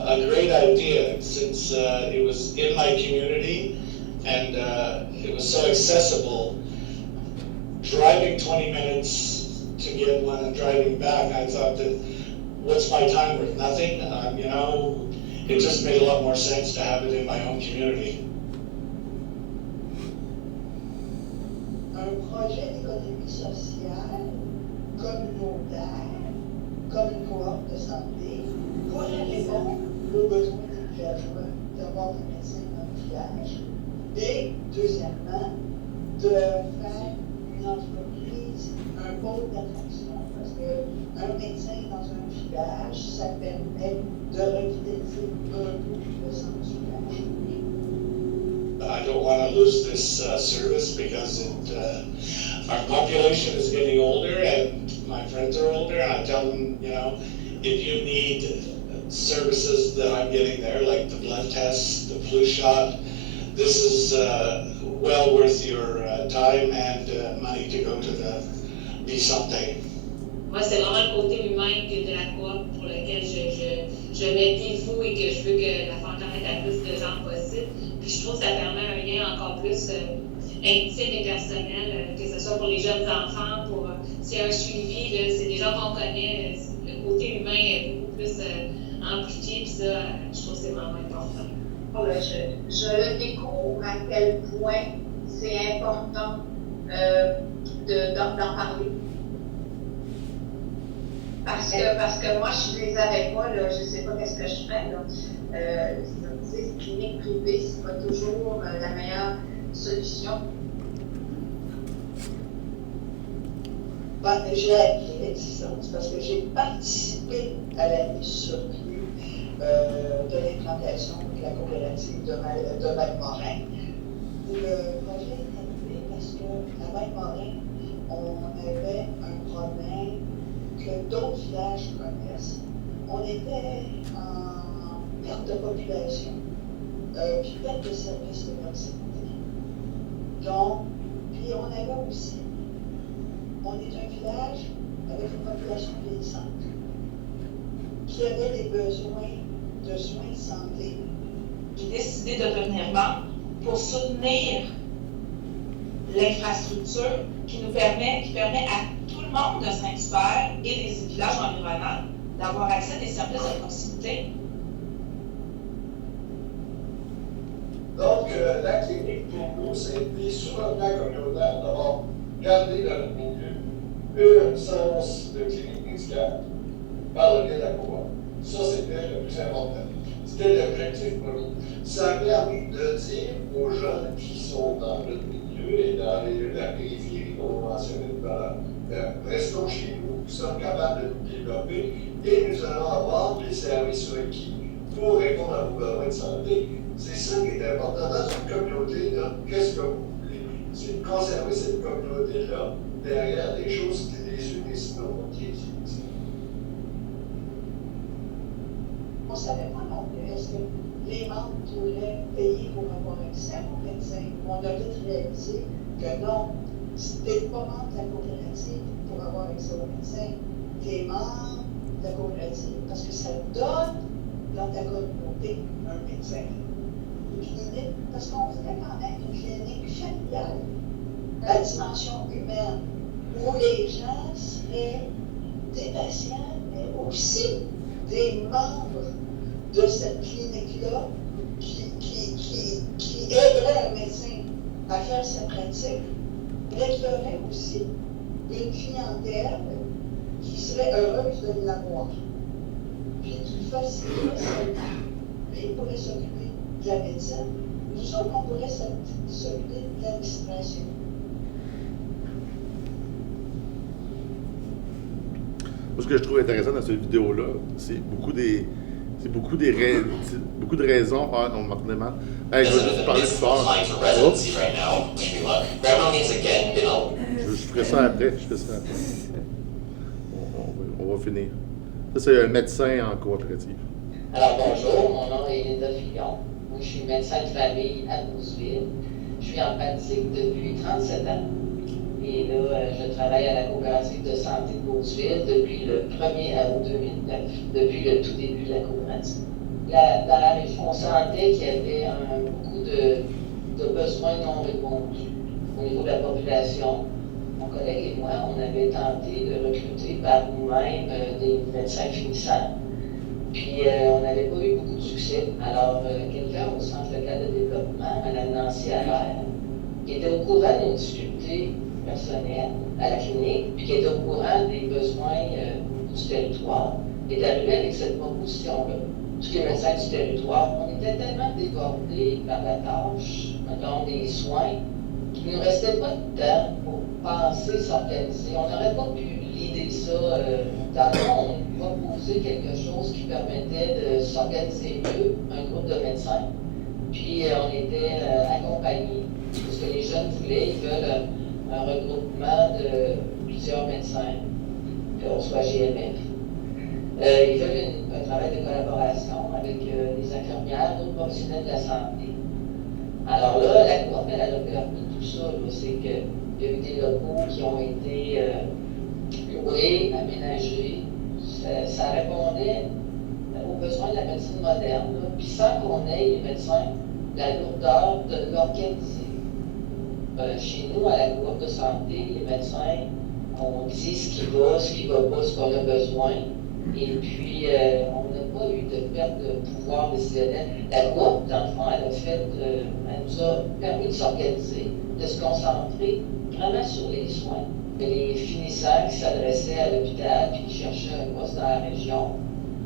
a great idea since it was in my community and it was so accessible. Driving 20 minutes to get one and driving back, I thought that what's my time worth? Nothing. You know, it just made a lot more sense to have it in my own community. Un projet d'économie sociale, communautaire, comme une cohorte de santé, pourrait répondre aux besoins des villageois d'avoir un médecin dans le village. Et, deuxièmement, de faire une entreprise, un pôle d'attraction, parce qu'un médecin dans un village, ça permet de revitaliser un peu le centre du village. I don't want to lose this service because our population is getting older and my friends are older, and I tell them, you know, if you need services that I'm getting there, like the blood tests, the flu shot, this is well worth your time and money to go to the Bi-Santé. Moi, c'est vraiment le côté humain de la coop pour lequel je mets des fous et que je veux que la fontaine ait à plus de gens possible. Puis je trouve que ça permet un lien encore plus intime et personnel, que ce soit pour les jeunes enfants, pour s'il y a un suivi, là, c'est des gens qu'on connaît, le côté humain est beaucoup plus amplifié, puis ça, je trouve que c'est vraiment important. Je découvre à quel point c'est important d'en parler. Parce que moi, je les avais pas, là, je sais pas qu'est-ce que je fais. Là. Clinique privée, c'est pas toujours la meilleure solution. Ben, j'ai appris l'existence parce que j'ai participé à la mise sur pied de l'implantation de la coopérative de Val-Morin. Le projet est arrivé parce qu'à Val-Morin, on avait un problème que d'autres villages connaissent. On était en perte de population, puis perte de services de proximité. Donc, puis on avait aussi, on est un village avec une population vieillissante qui avait des besoins de soins de santé. J'ai décidé de devenir membre pour soutenir l'infrastructure qui permet à tout le monde de Saint-Hubert et des villages environnants d'avoir accès à des services de proximité. Donc, la clinique pour nous, c'est sur un plan communautaire d'avoir gardé dans notre milieu un sens de clinique médicale par le biais de la cohorte. Ça, c'était le plus important. C'était l'objectif premier. Ça a permis de dire aux jeunes qui sont dans notre milieu et dans la périphérie qu'on mentionnait tout à l'heure, restons chez nous, nous sommes capables de nous développer et nous allons avoir des services requis pour répondre à vos besoins de santé. C'est ça qui est important dans une communauté. Qu'est-ce que vous voulez? C'est de conserver cette communauté-là derrière des choses qui les unissent, sinon qui existent. On ne savait pas non plus, est-ce que les membres pourraient payer pour avoir accès au médecin? On a vite réalisé que non, si tu n'es pas membre de la coopérative pour avoir accès au médecin, tu es membre de la coopérative parce que ça donne dans ta communauté un médecin. Une clinique, parce qu'on voulait quand même une clinique familiale, à dimension humaine, où les gens seraient des patients, mais aussi des membres de cette clinique-là qui aiderait un médecin à faire sa pratique, mais qui aurait aussi une clientèle qui serait heureuse de l'avoir, puis qui faciliterait sa vie. Lui, il pourrait s'occuper de la médecine, nous autres, on pourrait s'occuper de l'administration. Moi, ce que je trouve intéressant dans cette vidéo-là, c'est beaucoup de raisons. Ah, on m'entendait mal. Hey, je vais juste parler plus fort. Je ferai ça après. On va finir. Ça, c'est un médecin en coopérative. Alors, bonjour, mon nom est Linda Fillon. Moi, je suis médecin de famille à Beauceville. Je suis en pratique depuis 37 ans. Et là, je travaille à la coopérative de santé de Beauceville depuis le 1er août 2009, depuis le tout début de la coopérative. dans la région, on sentait qu'il y avait beaucoup de besoins non répondus au niveau de la population. Mon collègue et moi, on avait tenté de recruter par nous-mêmes des médecins finissants. Puis on n'avait pas eu beaucoup de succès. Alors, quelqu'un au Centre local de développement, Mme Nancy Allaire, qui était au courant de nos difficultés personnelles à la clinique, puis qui était au courant des besoins du territoire, est arrivé avec cette proposition-là. Tous les médecins du territoire, on était tellement débordés par la tâche, mettons, des soins, qu'il ne nous restait pas de temps pour penser, s'organiser. On n'aurait pas pu l'idée ça. Dans le fond, on proposait quelque chose qui permettait de s'organiser mieux, un groupe de médecins. Puis on était accompagnés. Parce que les jeunes voulaient, ils veulent un regroupement de plusieurs médecins, qu'on soit GMF. Ils veulent un travail de collaboration avec des infirmières, d'autres professionnels de la santé. Alors là, la coop, elle a permis tout ça. C'est qu'il y a eu des locaux qui ont été loués, aménagés. Ça répondait aux besoins de la médecine moderne, là, puis sans qu'on ait, les médecins, la lourdeur de l'organiser. Chez nous, à la coop de santé, les médecins, on dit ce qui va pas, ce qu'on a besoin. Et puis, on n'a pas eu de perte de pouvoir décisionnel. La coop, dans le fond, elle nous a permis de s'organiser, de se concentrer vraiment sur les soins. Les finissants qui s'adressaient à l'hôpital puis qui cherchaient un poste dans la région,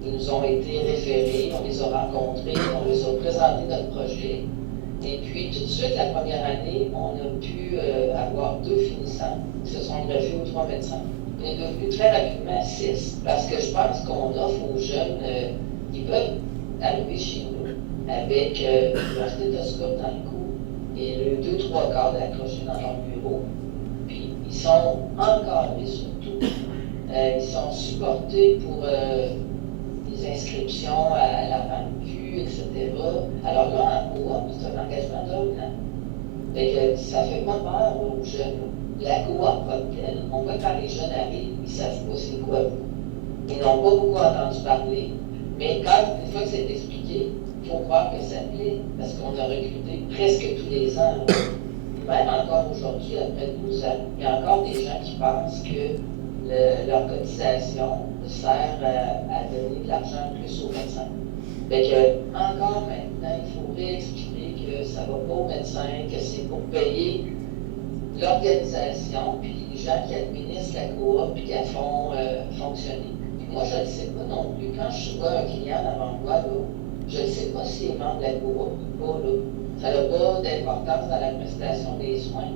ils nous ont été référés, on les a rencontrés, on les a présenté notre projet. Et puis, tout de suite, la première année, on a pu avoir 2 finissants qui se sont greffés aux 3 médecins. On est devenu très rapidement 6, parce que je pense qu'on offre aux jeunes, ils peuvent arriver chez nous avec leur stéthoscope dans le cou et le 2-3 quarts accrochés dans leur bureau. Puis, ils sont encadrés surtout. Ils sont supportés pour les inscriptions à la revue, etc. Alors là, en coop, c'est un engagement d'un an. Fait que ça fait pas peur aux jeunes. La coop comme telle, on voit quand les jeunes arrivent, ils ne savent pas c'est quoi. Ils n'ont pas beaucoup entendu parler, mais une fois que c'est expliqué, il faut croire que ça plaît, parce qu'on a recruté presque tous les ans. Même encore aujourd'hui, après 12 ans, il y a encore des gens qui pensent que leur cotisation sert à donner de l'argent plus aux médecins. Fait que, encore maintenant, il faut réexpliquer que ça ne va pas aux médecins, que c'est pour payer l'organisation, puis les gens qui administrent la coop, puis qui la font fonctionner. Puis moi, je ne sais pas non plus, quand je vois un client devant moi, là, je ne sais pas s'il est membre de la coop ou pas. Là. Ça n'a pas d'importance dans la prestation des soins.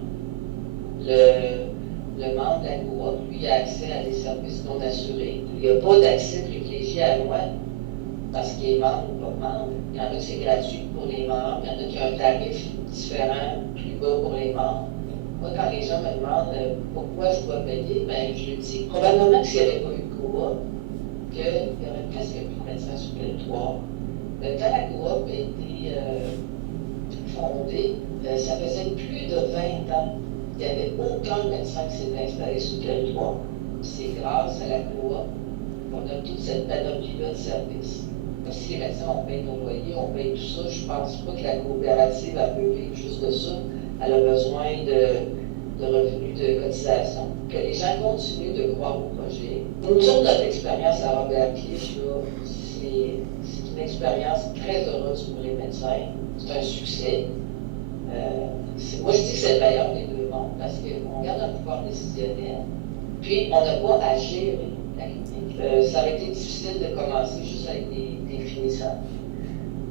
Le membre de la coop, lui, a accès à des services non assurés. Il n'y a pas d'accès privilégié à moi, parce qu'il est membre ou pas membre. Il y en a qui c'est gratuit pour les membres, il y en a qui ont un tarif différent, plus bas pour les membres. Moi, quand les gens me demandent pourquoi je dois payer, ben, je leur dis probablement que s'il n'y avait pas eu de coop, qu'il y aurait presque plus de médecins sur le territoire. Quand la coop a été fondée, ça faisait plus de 20 ans qu'il n'y avait aucun médecin qui s'était installé sur le territoire. C'est grâce à la coop qu'on a toute cette panoplie-là de services. Si les médecins, on paye nos loyers, on paye tout ça, je ne pense pas que la coopérative a peut vivre juste de ça. Elle a besoin de revenus de cotisation. Que les gens continuent de croire au projet. Nous autres, notre expérience à Robert Clich, c'est une expérience très heureuse pour les médecins. C'est un succès. Moi, je dis que c'est le meilleur des deux mondes parce qu'on garde un pouvoir décisionnel, puis on n'a pas à gérer la clinique. Ça aurait été difficile de commencer juste avec des finissants.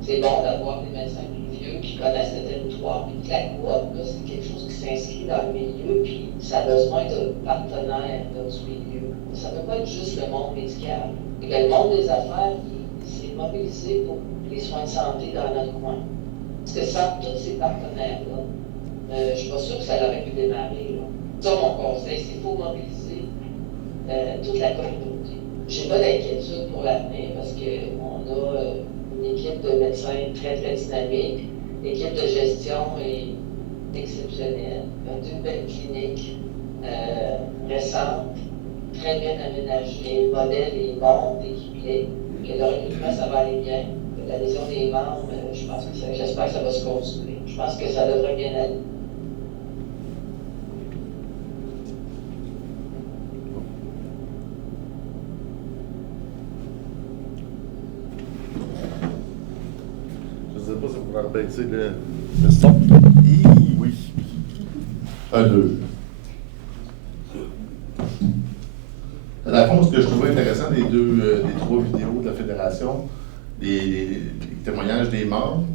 C'est bon d'avoir des médecins plus vieux qui connaissent le territoire, puis la coop, c'est quelque chose qui s'inscrit dans le milieu, puis ça a besoin de partenaires du milieu. Ça ne peut pas être juste le monde médical. Et le monde des affaires, c'est mobilisé pour les soins de santé dans notre coin. Parce que sans tous ces partenaires-là, je ne suis pas sûre que ça aurait pu démarrer. Là. Ça, mon conseil, c'est qu'il faut mobiliser toute la communauté. Je n'ai pas d'inquiétude pour l'avenir parce qu'on a une équipe de médecins très, très dynamique. L'équipe de gestion est exceptionnelle. On a 2 belles cliniques récentes, très bien aménagées. Le modèle est bon, équipé. Le recrutement, ça va aller bien. l'adhésion des membres, j'espère que ça va se continuer. Je pense que ça devrait bien aller. Je ne sais pas si vous pouvez baisser le son. Oui. 1, 2. À la fond, ce que je trouvais intéressant des trois vidéos de la Fédération, les témoignages des membres,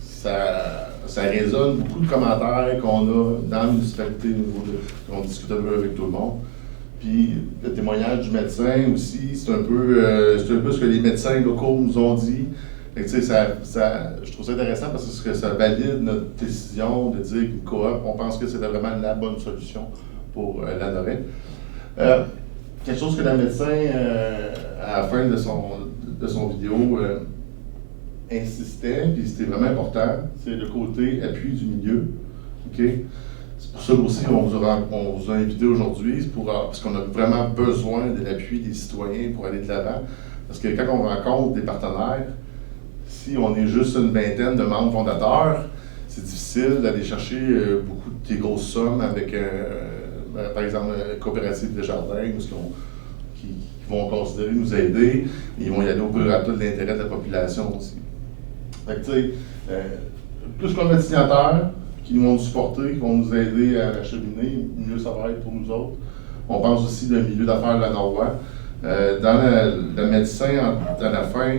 ça résonne beaucoup de commentaires qu'on a dans la municipalité au niveau qu'on discute un peu avec tout le monde. Puis le témoignage du médecin aussi, c'est un peu ce que les médecins locaux nous ont dit. Fait que, je trouve ça intéressant parce que ça valide notre décision de dire qu'une coop, on pense que c'était vraiment la bonne solution pour la Lorette. Quelque chose que la médecin, à la fin de son vidéo, insistait, puis c'était vraiment important, c'est le côté appui du milieu. Okay? C'est pour ça aussi qu'on vous a invité aujourd'hui, parce qu'on a vraiment besoin de l'appui des citoyens pour aller de l'avant. Parce que quand on rencontre des partenaires, si on est juste une vingtaine de membres fondateurs, c'est difficile d'aller chercher beaucoup des grosses sommes avec, par exemple, Coopérative Desjardins, qui vont considérer nous aider. Ils vont y aller au prorata de l'intérêt de la population aussi. Fait que, tu sais, plus qu'on a de signataires qui nous vont nous supporter, qui vont nous aider à acheminer, mieux ça va être pour nous autres. On pense aussi le milieu d'affaires de la Norvois. Dans la médecin, à la fin,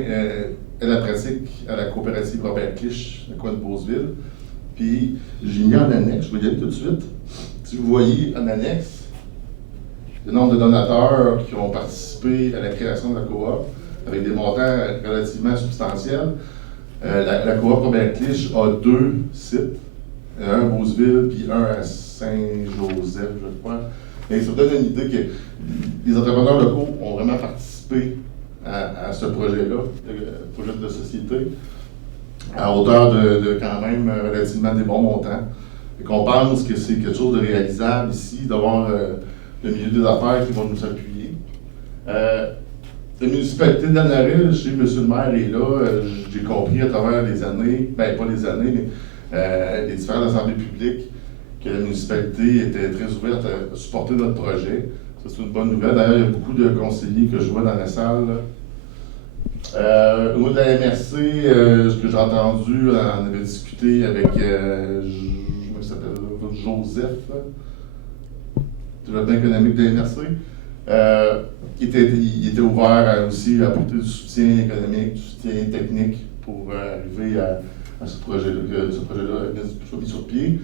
elle a pratique à la coopérative Robert Clich, le coin de Beauceville. Puis, j'ai mis en annexe, je vais y aller tout de suite. Si vous voyez en annexe, le nombre de donateurs qui ont participé à la création de la coop, avec des montants relativement substantiels. La coop Robert Clich a 2 sites, un à Beauceville puis un à Saint-Joseph, je crois. Et ça vous donne une idée que les entrepreneurs locaux ont vraiment participé à ce projet-là, projet de société, à hauteur de quand même relativement des bons montants. Et qu'on pense que c'est quelque chose de réalisable ici, d'avoir le milieu des affaires qui vont nous appuyer. La municipalité d'Anaril, je sais que M. le maire est là, j'ai compris à travers les années, ben pas les années, mais les différentes assemblées publiques, que la municipalité était très ouverte à supporter notre projet. Ça, c'est une bonne nouvelle. D'ailleurs, il y a beaucoup de conseillers que je vois dans la salle. Au niveau de la MRC, ce que j'ai entendu, on avait discuté avec comment il s'appelle, Joseph, développement économique de la MRC. Il était ouvert aussi à apporter du soutien économique, du soutien technique pour arriver à ce projet-là, que ce projet-là soit mis sur pied.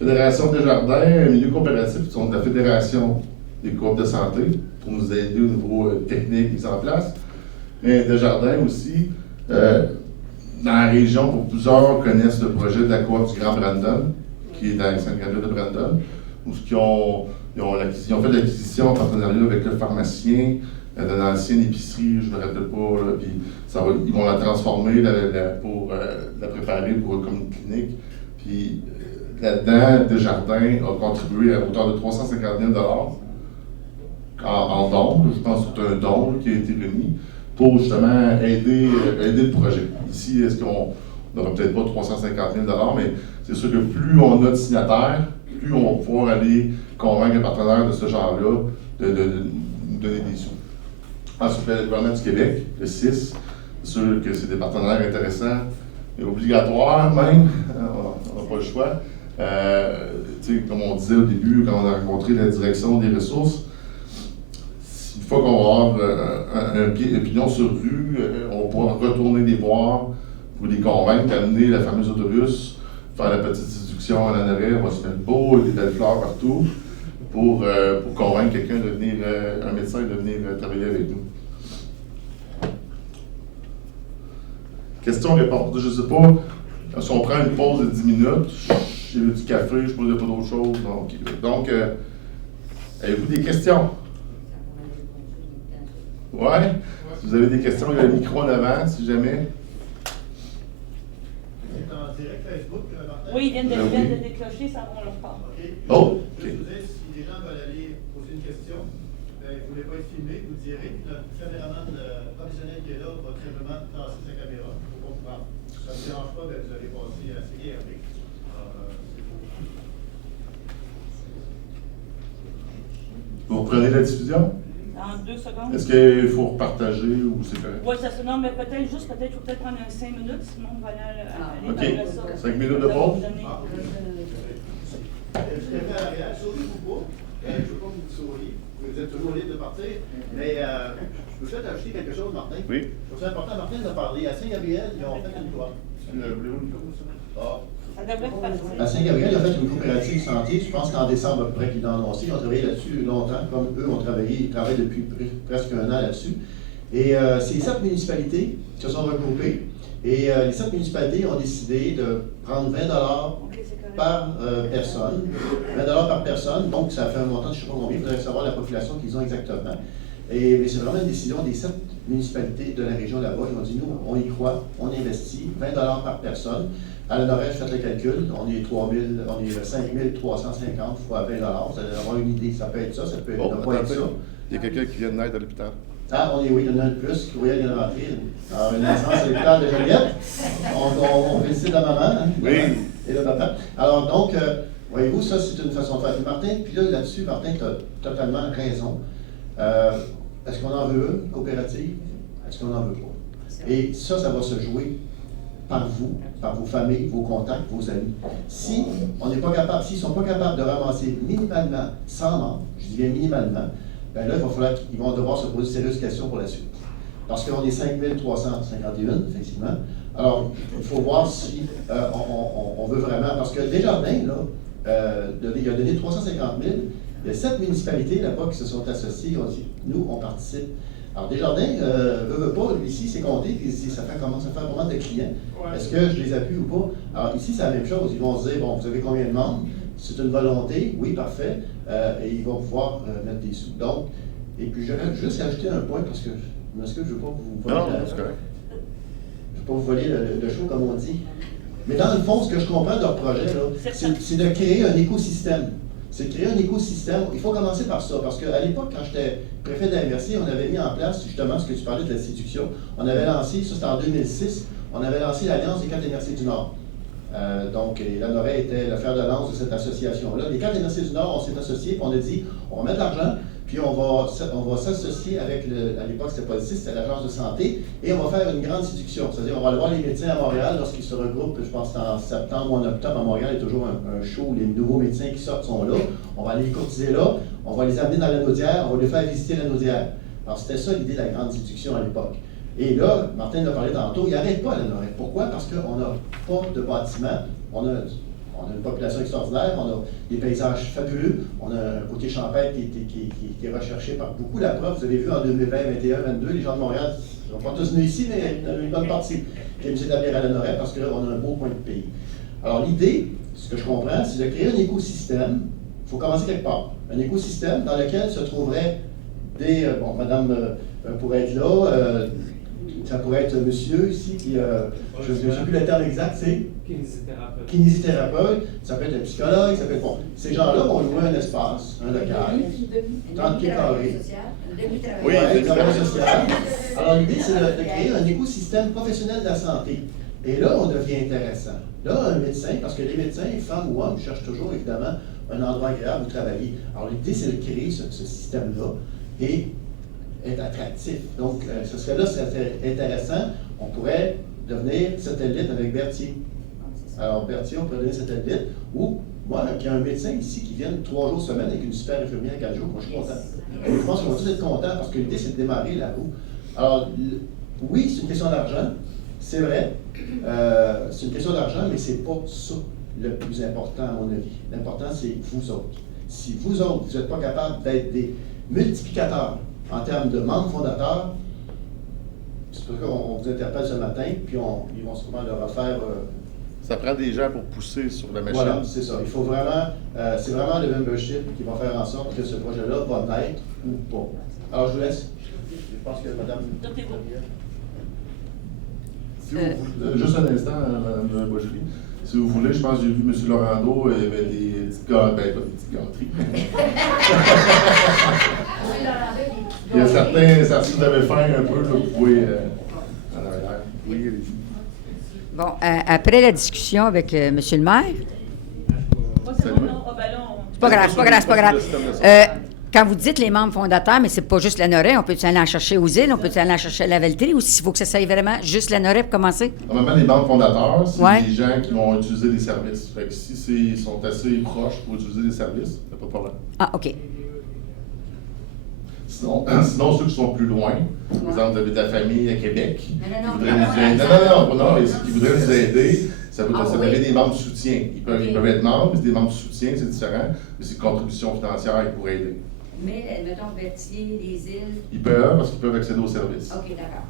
Fédération Desjardins, milieu coopératif, qui sont de la Fédération des coopes de santé, pour nous aider au niveau technique mis en place. Mais Desjardins aussi, dans la région, pour plusieurs connaissent le projet de la coop du Grand Brandon, qui est dans la Sainte-Gabrielle de Brandon, où ils ont fait l'acquisition en partenariat avec le pharmacien d'une ancienne épicerie, je ne me rappelle pas, là, puis ils vont la transformer pour la préparer comme une clinique. Puis là-dedans, Desjardins a contribué à hauteur de 350 000 en don. Je pense que c'est un don qui a été remis pour justement aider le projet. Ici, est-ce qu'on n'aura peut-être pas 350 000 mais c'est sûr que plus on a de signataires, plus on va pouvoir aller convaincre un partenaire de ce genre-là de nous donner des sous. Ensuite, le gouvernement du Québec, le 6, c'est sûr que c'est des partenaires intéressants et obligatoires même, on n'a pas le choix. Comme on disait au début, quand on a rencontré la direction des ressources, une fois qu'on va avoir un pignon sur rue, on pourra retourner les voir pour les convaincre, amener la fameuse autobus, faire la petite séduction à l'année, on va se mettre beau, des belles fleurs partout, pour convaincre quelqu'un de venir, un médecin de venir travailler avec nous. Question-réponse. Je ne sais pas, si on prend une pause de 10 minutes, j'ai eu du café, je ne posais pas d'autre chose. Donc, avez-vous des questions? Ouais? Si vous avez des questions, il y a le micro en avant, si jamais. En direct Facebook, oui, ils viennent de déclencher, ça va leur part. Oh! Je vous dis, si les gens veulent aller poser une question, vous ne voulez pas être filmé, vous direz. Le caméraman professionnel qui est là va simplement passer sa caméra. ça ne dérange pas de vous allez passer à CIRD. Vous reprenez la diffusion? En 2 secondes. Est-ce qu'il faut repartager ou c'est correct? Oui, ça se non, mais peut-être, il faut peut-être prendre 5 minutes, sinon on va aller OK. 5 minutes de pause? Sauvez-vous pas. Je ne veux pas que vous souriez. Vous êtes toujours libre de partir. Mais je peux peut-être ajouter quelque chose, Martin. Oui. Je trouve ça important, Martin, de parler. À Saint-Gabriel, ils ont fait une loi. À Saint-Gabriel, ils ont fait une coopérative santé. Je pense qu'en décembre, à peu près, qu'ils l'ont annoncé. Ils ont travaillé là-dessus longtemps, comme eux ont travaillé. Ils travaillent depuis presque 1 an là-dessus. Et c'est 7 municipalités qui se sont regroupées. Et les 7 municipalités ont décidé de prendre 20 par personne. 20 par personne. Donc, ça fait un montant de je ne sais pas combien. Il faudrait savoir la population qu'ils ont exactement. Mais c'est vraiment une décision des 7 municipalités de la région là-bas. Ils ont dit, nous, on y croit, on investit, 20 par personne. À la Nord-Est, faites le calcul, on est 5 350 fois 20 Vous allez avoir une idée, ça peut être ça, ça peut être pas être ça. Il y a quelqu'un qui vient de naître à l'hôpital. Ah, oui, il y en a un de plus, Courriel vient de rentrer. Alors, une naissance à l'hôpital de Joliette. On félicite la maman, hein, oui. Et le papa. Alors, donc, voyez-vous, ça, c'est une façon de faire. Martin, puis là-dessus, Martin, tu as totalement raison. Est-ce qu'on en veut une coopérative? Est-ce qu'on en veut pas? Et ça va se jouer par vous, par vos familles, vos contacts, vos amis. Si on n'est pas capable, s'ils ne sont pas capables de ramasser minimalement 100 membres, je dis bien minimalement, bien là, il va falloir qu'ils vont devoir se poser de sérieuses questions pour la suite. Parce qu'on est 5 351, effectivement. Alors, il faut voir si on veut vraiment, parce que Desjardins, là, il a donné 350 000. Il y a 7 municipalités là-bas qui se sont associées, ont dit, nous, on participe. Alors, Desjardins, veut pas, ici, c'est compté, puis ça commence à faire vraiment de clients. Ouais. Est-ce que je les appuie ou pas? Alors, ici, c'est la même chose. Ils vont se dire, bon, vous avez combien de membres? C'est une volonté, oui, parfait, et ils vont pouvoir mettre des sous. Donc, et puis, je vais juste ajouter un point, parce que je m'excuse, je ne veux pas vous voler, je veux pas vous voler le show, comme on dit. Mais dans le fond, ce que je comprends de leur projet, c'est de créer un écosystème. C'est de créer un écosystème. Il faut commencer par ça, parce qu'à l'époque, quand j'étais préfet de la MRC, on avait mis en place justement ce que tu parlais de la séduction. On avait lancé, ça c'était en 2006, on avait lancé l'Alliance des 4 MRC du Nord. Donc, la Noret était le fer de lance de cette association-là. Les 4 MRC du Nord, on s'est associés, puis on a dit, on va mettre de l'argent, puis on va s'associer avec, à l'époque c'était pas le 6, c'était l'Agence de santé, et on va faire une grande séduction. C'est-à-dire, on va aller voir les médecins à Montréal lorsqu'ils se regroupent, je pense que c'est en septembre ou en octobre à Montréal, il y a toujours un show où les nouveaux médecins qui sortent sont là. On va aller les courtiser là, on va les amener dans la Naudière, on va les faire visiter la Naudière. Alors, c'était ça l'idée de la grande séduction à l'époque. Et là, Martin l'a parlé tantôt, il n'arrête pas à la Nord-Est. Pourquoi? Parce qu'on n'a pas de bâtiment, on a une population extraordinaire, on a des paysages fabuleux, on a un côté champêtre qui est recherché par beaucoup. La preuve, vous avez vu en 2020, 2021, 2022, les gens de Montréal ne sont pas tous venus ici, mais une bonne partie qui aiment s'établir à la Nord-Est parce que là, on a un beau coin de pays. Alors l'idée, ce que je comprends, c'est de créer un écosystème. Il faut commencer quelque part. Un écosystème dans lequel se trouveraient des... bon, madame pourrait être là, ça pourrait être monsieur ici qui... je ne sais plus le terme exact, c'est... Kinésithérapeute. Ça peut être un psychologue, ça peut être... Bon, ces gens-là vont louer un espace, un local, 30 pieds carrés. Oui, un travail social. Alors l'idée, c'est de créer un écosystème professionnel de la santé. Et là, on devient intéressant. Là, un médecin, parce que les médecins, femmes ou hommes, cherchent toujours, évidemment, un endroit agréable où travailler. Alors l'idée, c'est de créer ce système-là et être attractif. Donc, ce serait là, c'est intéressant. On pourrait devenir satellite avec Berthier. Alors, Berthier, on pourrait devenir satellite. Ou, moi, il y a un médecin ici qui vient 3 jours semaine avec une super infirmière 4 jours. Moi, je suis content. Et je pense qu'on va tous être contents parce que l'idée, c'est de démarrer la roue. Alors, oui, c'est une question d'argent. C'est vrai. C'est une question d'argent, mais c'est pas ça le plus important, à mon avis. L'important, c'est vous autres. Si vous autres, vous n'êtes pas capables d'être des multiplicateurs en termes de membres fondateurs, c'est pour ça qu'on vous interpelle ce matin, puis ils vont sûrement le refaire. Ça prend des gens pour pousser sur la machine. Voilà, c'est ça. Il faut vraiment, c'est vraiment le membership qui va faire en sorte que ce projet-là va naître ou pas. Alors, je vous laisse. Je pense que Mme... Juste un instant, Mme Boisjoli. Si vous voulez, je pense que j'ai vu M. Laurando, il y avait des petites gâteries. Ben, pas des petites gâteries. Il y a certains, si vous avez faim un peu, là, vous pouvez en arrière. Oui, allez-y. Bon, après la discussion avec M. le maire, C'est pas grave. Quand vous dites les membres fondateurs, mais c'est pas juste la Noret, on peut aller en chercher aux îles, on peut aller en chercher à la Valtrie, ou s'il faut que ça soit vraiment juste la Noret pour commencer? Normalement, les membres fondateurs, c'est des gens qui vont utiliser les services. Fait que si ils sont assez proches pour utiliser les services, il n'y a pas de problème. Ah, OK. Sinon, ceux qui sont plus loin, par exemple, vous avez de la famille à Québec, qui voudraient nous aider, ça vous donnerait des membres de soutien. Ils peuvent être membres, mais c'est des membres de soutien, c'est différent, mais c'est une contribution financière pour aider. Mais, mettons, Berthier, les îles... Ils peuvent, parce qu'ils peuvent accéder aux services. OK, d'accord.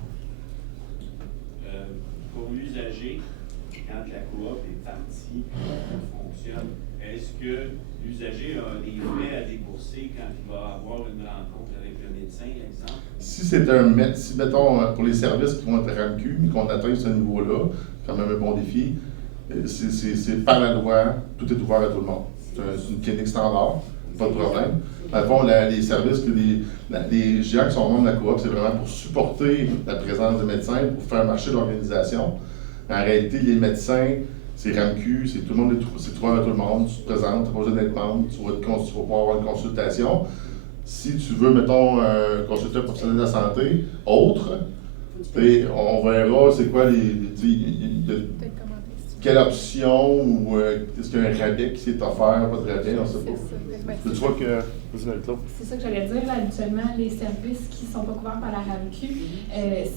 Pour l'usager, quand la coop est partie, fonctionne, est-ce que l'usager a des frais à débourser quand il va avoir une rencontre avec le médecin, exemple? Si mettons, pour les services qui vont être RAMQ, mais qu'on atteint ce niveau-là, quand même un bon défi, c'est par la loi, tout est ouvert à tout le monde. C'est une clinique standard, pas de problème. Dans le fond, les services que les gens qui sont membres de la coop, c'est vraiment pour supporter la présence des médecins, pour faire marcher l'organisation. En réalité, les médecins, c'est RAMQ, c'est tout le monde, c'est ouvert à tout le monde. Tu te présentes, tu n'as pas besoin d'être membre, tu vas pouvoir avoir une consultation. Si tu veux, mettons, consulter un professionnel de la santé, autre, on verra c'est quoi quelle option ou est-ce qu'il y a un rabais qui s'est offert, pas de rabais, on ne sait pas. Tu vois que. C'est ça que j'allais dire. Là, habituellement, les services qui ne sont pas couverts par la RAMQ,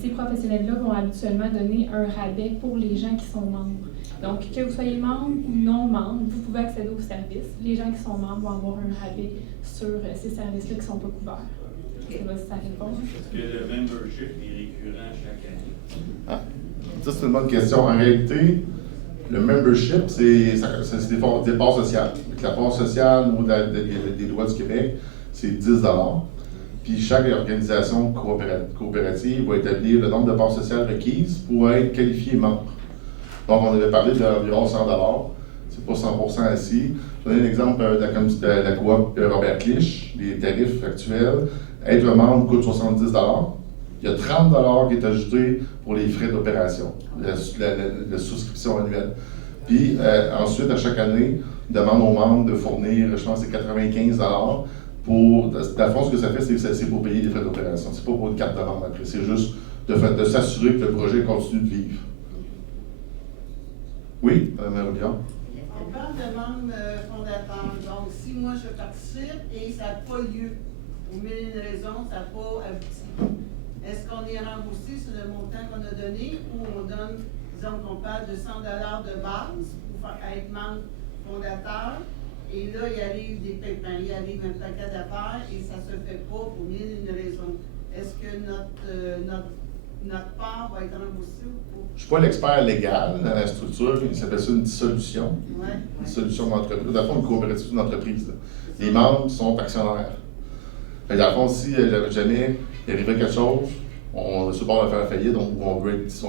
ces professionnels-là vont habituellement donner un rabais pour les gens qui sont membres. Donc, que vous soyez membre ou non membre, vous pouvez accéder aux services. Les gens qui sont membres vont avoir un rabais sur ces services-là qui ne sont pas couverts. Je ne sais pas si ça répond. Est-ce que le membership est récurrent chaque année? Ça, c'est une bonne question. En réalité, le membership, c'est des parts sociales. Donc, la part sociale au niveau des lois du Québec, c'est 10 $. Puis chaque organisation coopérative va établir le nombre de parts sociales requises pour être qualifié membre. Donc, on avait parlé d'environ 100 $. C'est pas 100% assis. Je vais donner un exemple de la coop Robert Clich, les tarifs actuels. Être membre coûte 70 $. Il y a 30 $ qui est ajouté pour les frais d'opération, la souscription annuelle. Puis ensuite, à chaque année, on demande aux membres de fournir, je pense, c'est 95 $ pour. Dans le fond, ce que ça fait, c'est pour payer les frais d'opération. C'est pas pour une carte de membre après. C'est juste de s'assurer que le projet continue de vivre. Oui, Mme Rouillard? On parle de membres fondateurs. Donc, si moi je participe et ça n'a pas lieu, pour mille et une raisons, ça n'a pas abouti. Est-ce qu'on est remboursé sur le montant qu'on a donné ou on donne, disons qu'on parle de 100 $ de base pour être membre fondateur et là, il arrive des paiements, il arrive un paquet d'affaires et ça ne se fait pas pour mille et une raisons. Est-ce que notre part va être remboursée ou pas? Je ne suis pas l'expert légal dans la structure, il s'appelle ça une dissolution. Ouais. Une dissolution d'entreprise. Dans le fond, une coopérative d'entreprise. Les membres sont actionnaires. Dans le fond, si jamais il arrivait quelque chose, on est sur le bord de faire faillite, donc on veut se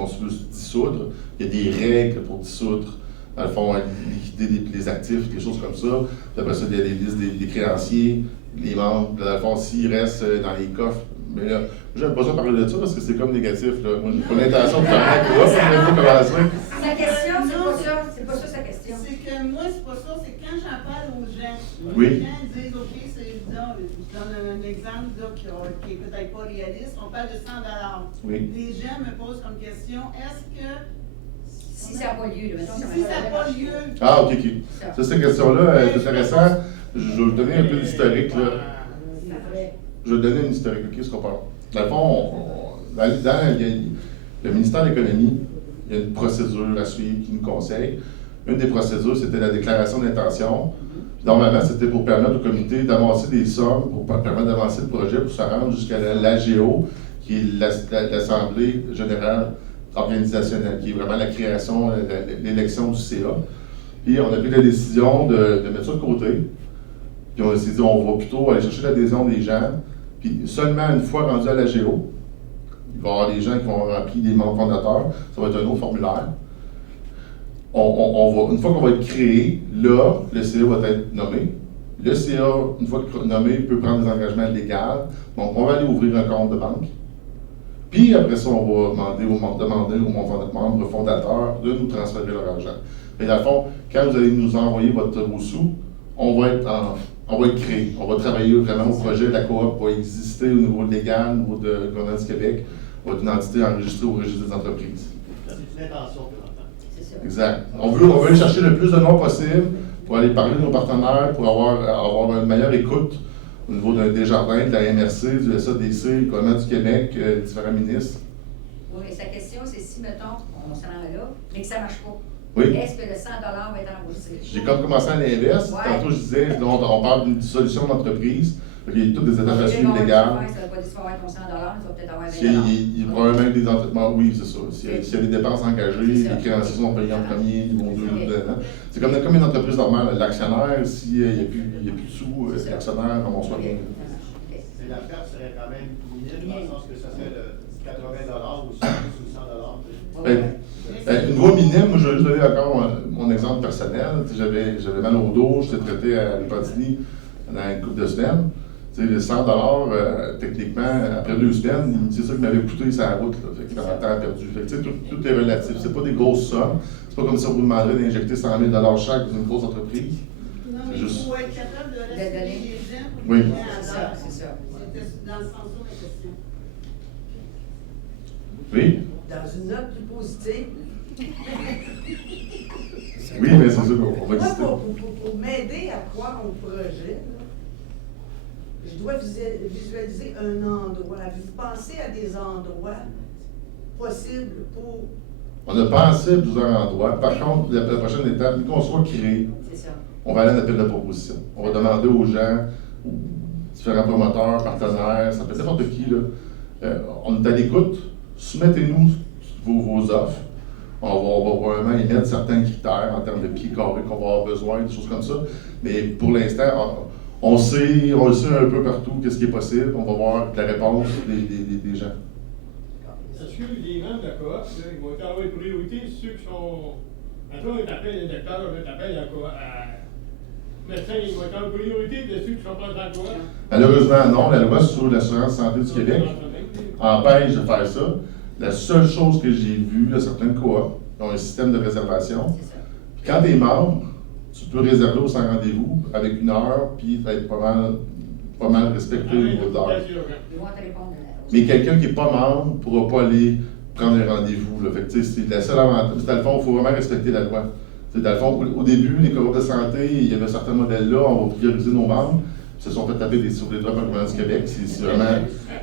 dissoudre. Il y a des règles pour dissoudre. Dans le fond, liquider les actifs, des choses comme ça. Puis après ça, il y a des listes des créanciers, les membres. Dans le fond, s'ils restent dans les coffres. Mais là, j'aime pas ça parler de ça parce que c'est comme négatif. Là. Moi, j'ai pas l'intention de faire un Sa question, c'est pas ça sa question. C'est que moi, c'est pas ça, c'est quand j'en parle aux gens. Oui. Les gens disent, OK, c'est évident, je donne un exemple là, qui est peut-être pas réaliste, on parle de 100 $. Oui. Les gens me posent comme question, est-ce que si ça n'a pas lieu, si ça n'a pas lieu. Ah, OK. Ça, cette question-là est intéressante. Je vais vous donner un peu d'historique. Je vais vous donner une historique, OK, ce qu'on parle. Dans le fond, dans le ministère de l'Économie, il y a une procédure à suivre qui nous conseille. Une des procédures, c'était la déclaration d'intention. Normalement, c'était pour permettre au comité d'avancer des sommes, pour permettre d'avancer le projet, pour se rendre jusqu'à l'AGO, qui est l'Assemblée générale organisationnelle, qui est vraiment la création, l'élection du CA. Puis on a pris la décision de mettre ça de côté. Puis on s'est dit, on va plutôt aller chercher l'adhésion des gens. Puis seulement une fois rendu à l'AGO, il va y avoir des gens qui vont remplir des membres fondateurs. Ça va être un autre formulaire. Une fois qu'on va être créé, là, le CA va être nommé. Le CA, une fois nommé, peut prendre des engagements légaux. Donc, on va aller ouvrir un compte de banque. Puis après ça, on va demander aux membres fondateurs de nous transférer leur argent. Mais dans le fond, quand vous allez nous envoyer vos sous, on va être créé. On va travailler vraiment au projet. La coop va exister au niveau légal, au niveau de Gouvernement du Québec. On va être une entité enregistrée au registre des entreprises. C'est une intention que l'on entend. Exact. On veut aller chercher le plus de noms possible pour aller parler de nos partenaires, pour avoir une meilleure écoute au niveau de Desjardins, de la MRC, du SADC, du Gouvernement du Québec, différents ministres. Oui, sa question, c'est si, mettons, on s'en rend là, mais que ça ne marche pas. Oui. Est-ce que le 100 va être remboursé? J'ai comme commencé à l'inverse. Ouais. Tantôt, je disais, on parle d'une solution d'entreprise. Il y a toutes des étapes à suivre légales. légales. Ça ne veut pas dire qu'il faut avoir ton 100 tu vas peut-être avoir 20 Il y a probablement des entreprises. Oui, c'est ça. S'il y a des dépenses engagées, les créanciers sont payés en premier, ils vont deux. C'est comme une entreprise normale. L'actionnaire, s'il n'y a plus de sous, l'actionnaire, on soit bien. Mais la perte serait quand même minime, dans le sens que ça serait le 80 ou 100 ou 100 Une voie minime, moi je vais juste donner encore mon exemple personnel. J'avais mal au dos, j'étais traité à l'Épatigny pendant une couple de semaines. Les 100 techniquement, après 2 semaines, c'est ça qui m'avait coûté sur la route, là, fait que en temps perdu. Fait que, tout est relatif. C'est pas des grosses sommes. C'est pas comme si on vous demanderait d'injecter 100 000 chaque dans une grosse entreprise. Non, mais il faut être capable de respecter les gens pour Oui. qu'ils viennent à l'heure. C'est ça. C'était dans le sens de ma question. Oui? Dans une note plus positive. Oui, mais c'est ça qu'on va exister. Moi, pour m'aider à croire au projet, là, je dois visualiser un endroit. Vous pensez à des endroits possibles pour... On a pensé à plusieurs endroits. Par contre, la prochaine étape, vu qu'on soit créé, on va aller à un appel de proposition. On va demander aux gens, aux différents promoteurs, partenaires, ça peut être n'importe qui, là. On est à l'écoute. Soumettez-nous vos offres. On va probablement émettre certains critères en termes de pieds carrés qu'on va avoir besoin, des choses comme ça. Mais pour l'instant, on le sait un peu partout qu'est-ce qui est possible. On va voir la réponse des gens. Est-ce que les membres de la coop, ils vont avoir priorité ceux qui sont. Maintenant, on t'appelle un docteur, on t'appelle à médecin, ils vont avoir priorité de ceux qui sont pas dans la coop? Malheureusement, non. La loi sur l'assurance santé du Québec empêche de faire ça. La seule chose que j'ai vue, il y a certaines coops qui ont un système de réservation. Puis quand tu es membre, tu peux réserver au sans rendez-vous avec 1 heure, puis être pas mal respecté au niveau de l'heure. Mais quelqu'un qui n'est pas membre ne pourra pas aller prendre un rendez-vous. Fait que c'est la seule avantage. Dans le fond, il faut vraiment respecter la loi. Dans le fond, au début, les coops de santé, il y avait certains modèles-là, on va prioriser nos membres. Ils se sont fait taper sur les doigts par le gouvernement du Québec. C'est vraiment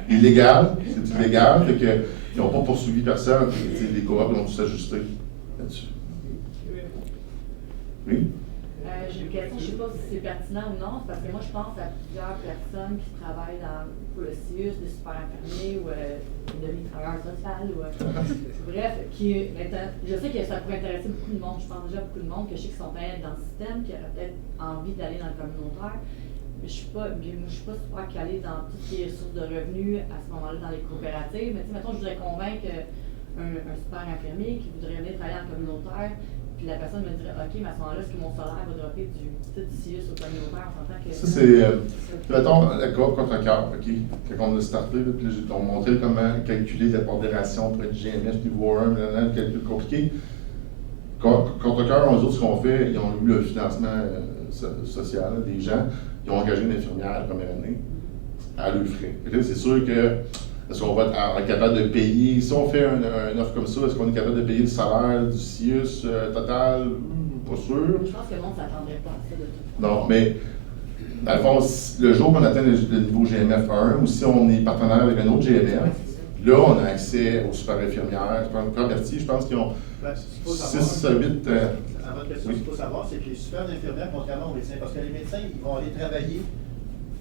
illégal. C'est illégal. Fait que, ils n'ont pas poursuivi personne. Les coops ont dû s'ajuster là-dessus. Oui? J'ai une question, je ne sais pas si c'est pertinent ou non, c'est parce que moi je pense à plusieurs personnes qui travaillent pour le CIUS, des super infirmiers ou des demi-travailleurs sociaux. Bref, je sais que ça pourrait intéresser beaucoup de monde, je pense déjà à beaucoup de monde que je sais qu'ils sont bien dans le système, qui auraient peut-être envie d'aller dans le communautaire. Mais je ne suis pas super calée dans tout ce qui est source de revenus à ce moment-là dans les coopératives. Mais mettons, je voudrais convaincre un super infirmier qui voudrait venir travailler en communautaire. Puis la personne me dirait, OK, mais à ce moment-là, est-ce que mon salaire va dropper du CIUS au communautaire? On s'entend que... Ça, c'est... mettons, la coop contre cœur, OK? Quand on a starté, puis là, j'ai montré comment calculer la pondération pour être GMF niveau 1, un calcul compliqué. Contre cœur, eux autres, ce qu'on fait, ils ont eu le financement social des gens. Ils ont engagé une infirmière la première année à leurs frais. Là, c'est sûr que est-ce qu'on va être capable de payer, si on fait une offre comme ça, est-ce qu'on est capable de payer le salaire du CIUS total? Pas sûr. Je pense que le monde ne s'attendrait pas à ça de toute façon. Non, mais dans le fond, le jour qu'on atteint le niveau GMF 1, ou si on est partenaire avec un autre GMF, là, on a accès aux super infirmières. Convertis, je pense qu'ils ont 6 à 8... Avant de question, ce qu'il faut savoir, c'est que les super infirmières, contrairement aux médecins, parce que les médecins, ils vont aller travailler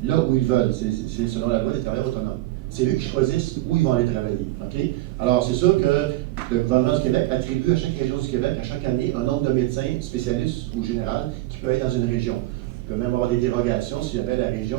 là où ils veulent. C'est selon la loi des travailleurs autonomes. C'est eux qui choisissent où ils vont aller travailler. Okay? Alors, c'est sûr que le gouvernement du Québec attribue à chaque région du Québec, à chaque année, un nombre de médecins spécialistes ou général qui peut être dans une région. Il peut même avoir des dérogations si jamais la région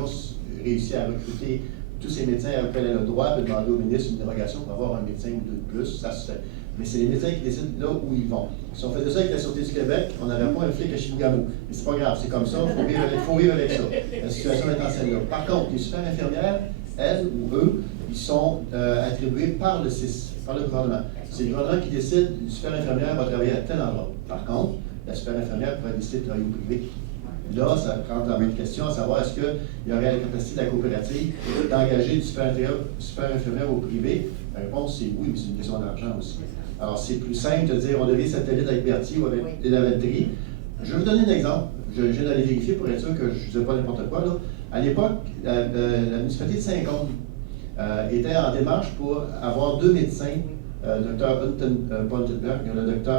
réussit à recruter tous ces médecins auxquels elle a le droit de demander au ministre une dérogation pour avoir un médecin ou deux de plus. Ça se fait. Mais c'est les médecins qui décident là où ils vont. Si on faisait ça avec la Sûreté du Québec, on n'aurait pas un flic à Chibougamau. Mais c'est pas grave, c'est comme ça, il faut vivre avec ça. La situation est en celle-là. Par contre, les super infirmières, elles ou eux, ils sont attribués par le CIS, par le gouvernement. C'est le gouvernement qui décide, une super infirmière va travailler à tel endroit. Par contre, la super infirmière pourrait décider de travailler au privé. Là, ça prend la même question à savoir est-ce qu'il y aurait la capacité de la coopérative d'engager une super infirmière au privé? La réponse, c'est oui, mais c'est une question d'argent aussi. Alors, c'est plus simple de dire on devient satellite avec Berthier ou avec les lavelleries. Je vais vous donner un exemple. Je viens d'aller vérifier pour être sûr que je ne disais pas n'importe quoi. Là. À l'époque, la municipalité de Saint-Côme était en démarche pour avoir 2 médecins, le Dr. Buntenberg et le Dr.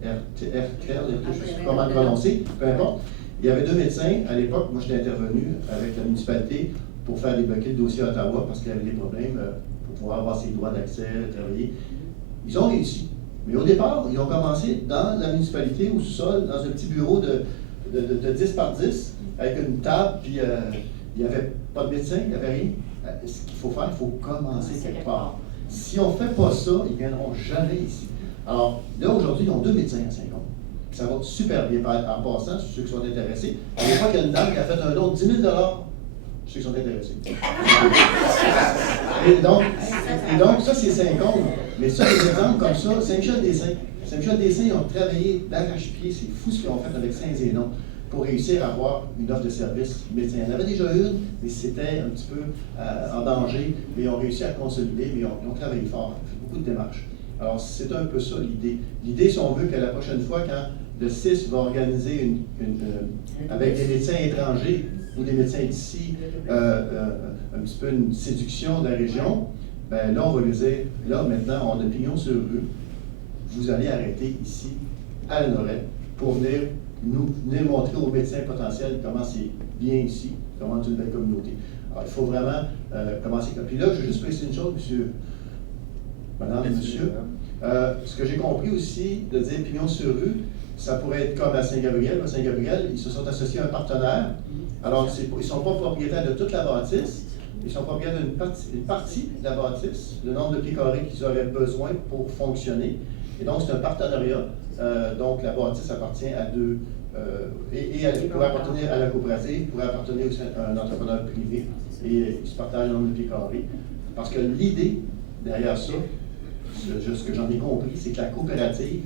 Erkel, je ne sais pas comment le prononcer, peu importe. Il y avait 2 médecins. À l'époque, moi, j'étais intervenu avec la municipalité pour faire débloquer le dossier à Ottawa parce qu'il y avait des problèmes pour pouvoir avoir ses droits d'accès, travailler. Ils ont réussi. Mais au départ, ils ont commencé dans la municipalité, au sous-sol, dans un petit bureau de 10 par 10, avec une table, puis il n'y avait pas de médecin, il n'y avait rien. Ce qu'il faut faire, il faut commencer quelque part. Si on ne fait pas ça, ils ne viendront jamais ici. Alors, là, aujourd'hui, ils ont 2 médecins à Saint-Côme. Ça va super bien. En passant, ceux qui sont intéressés, à l'époque, il y a une dame qui a fait un don de 10 000 $, ceux qui sont intéressés. Et donc ça, c'est Saint-Côme. Mais ça, des exemples comme ça, Saint-Michel-des-Saints. Saint-Michel-des-Saints, ils ont travaillé d'arrache-pied. C'est fou ce qu'ils ont fait avec Saint-Zénon pour réussir à avoir une offre de service médecin. Il y en avait déjà une, mais c'était un petit peu en danger. Mais ils ont réussi à consolider, mais ils ont travaillé fort. Ils ont fait beaucoup de démarches. Alors, c'est un peu ça l'idée. L'idée, si on veut que la prochaine fois, quand le CIS va organiser avec des médecins étrangers ou des médecins d'ici, un petit peu une séduction de la région, ben là, on va lui dire, là, maintenant, on a pignon sur rue, vous allez arrêter ici, à la Lorette, pour venir montrer aux médecins potentiels comment c'est bien ici, comment c'est une belle communauté. Alors, il faut vraiment commencer comme. Puis là, je veux juste préciser une chose, madame et monsieur. Ce que j'ai compris aussi, de dire pignon sur rue, ça pourrait être comme à Saint-Gabriel. À Saint-Gabriel, ils se sont associés à un partenaire. Alors, ils ne sont pas propriétaires de toute la bâtisse, ils sont propriétaires d'une partie de la bâtisse, le nombre de pieds carrés qu'ils auraient besoin pour fonctionner. Et donc, c'est un partenariat. Donc, la bâtisse appartient à deux. Et elle pourrait appartenir à la coopérative, pourrait appartenir aussi à un entrepreneur privé. Et ils se partagent le nombre de pieds carrés. Parce que l'idée derrière ça, ce que j'en ai compris, c'est que la coopérative,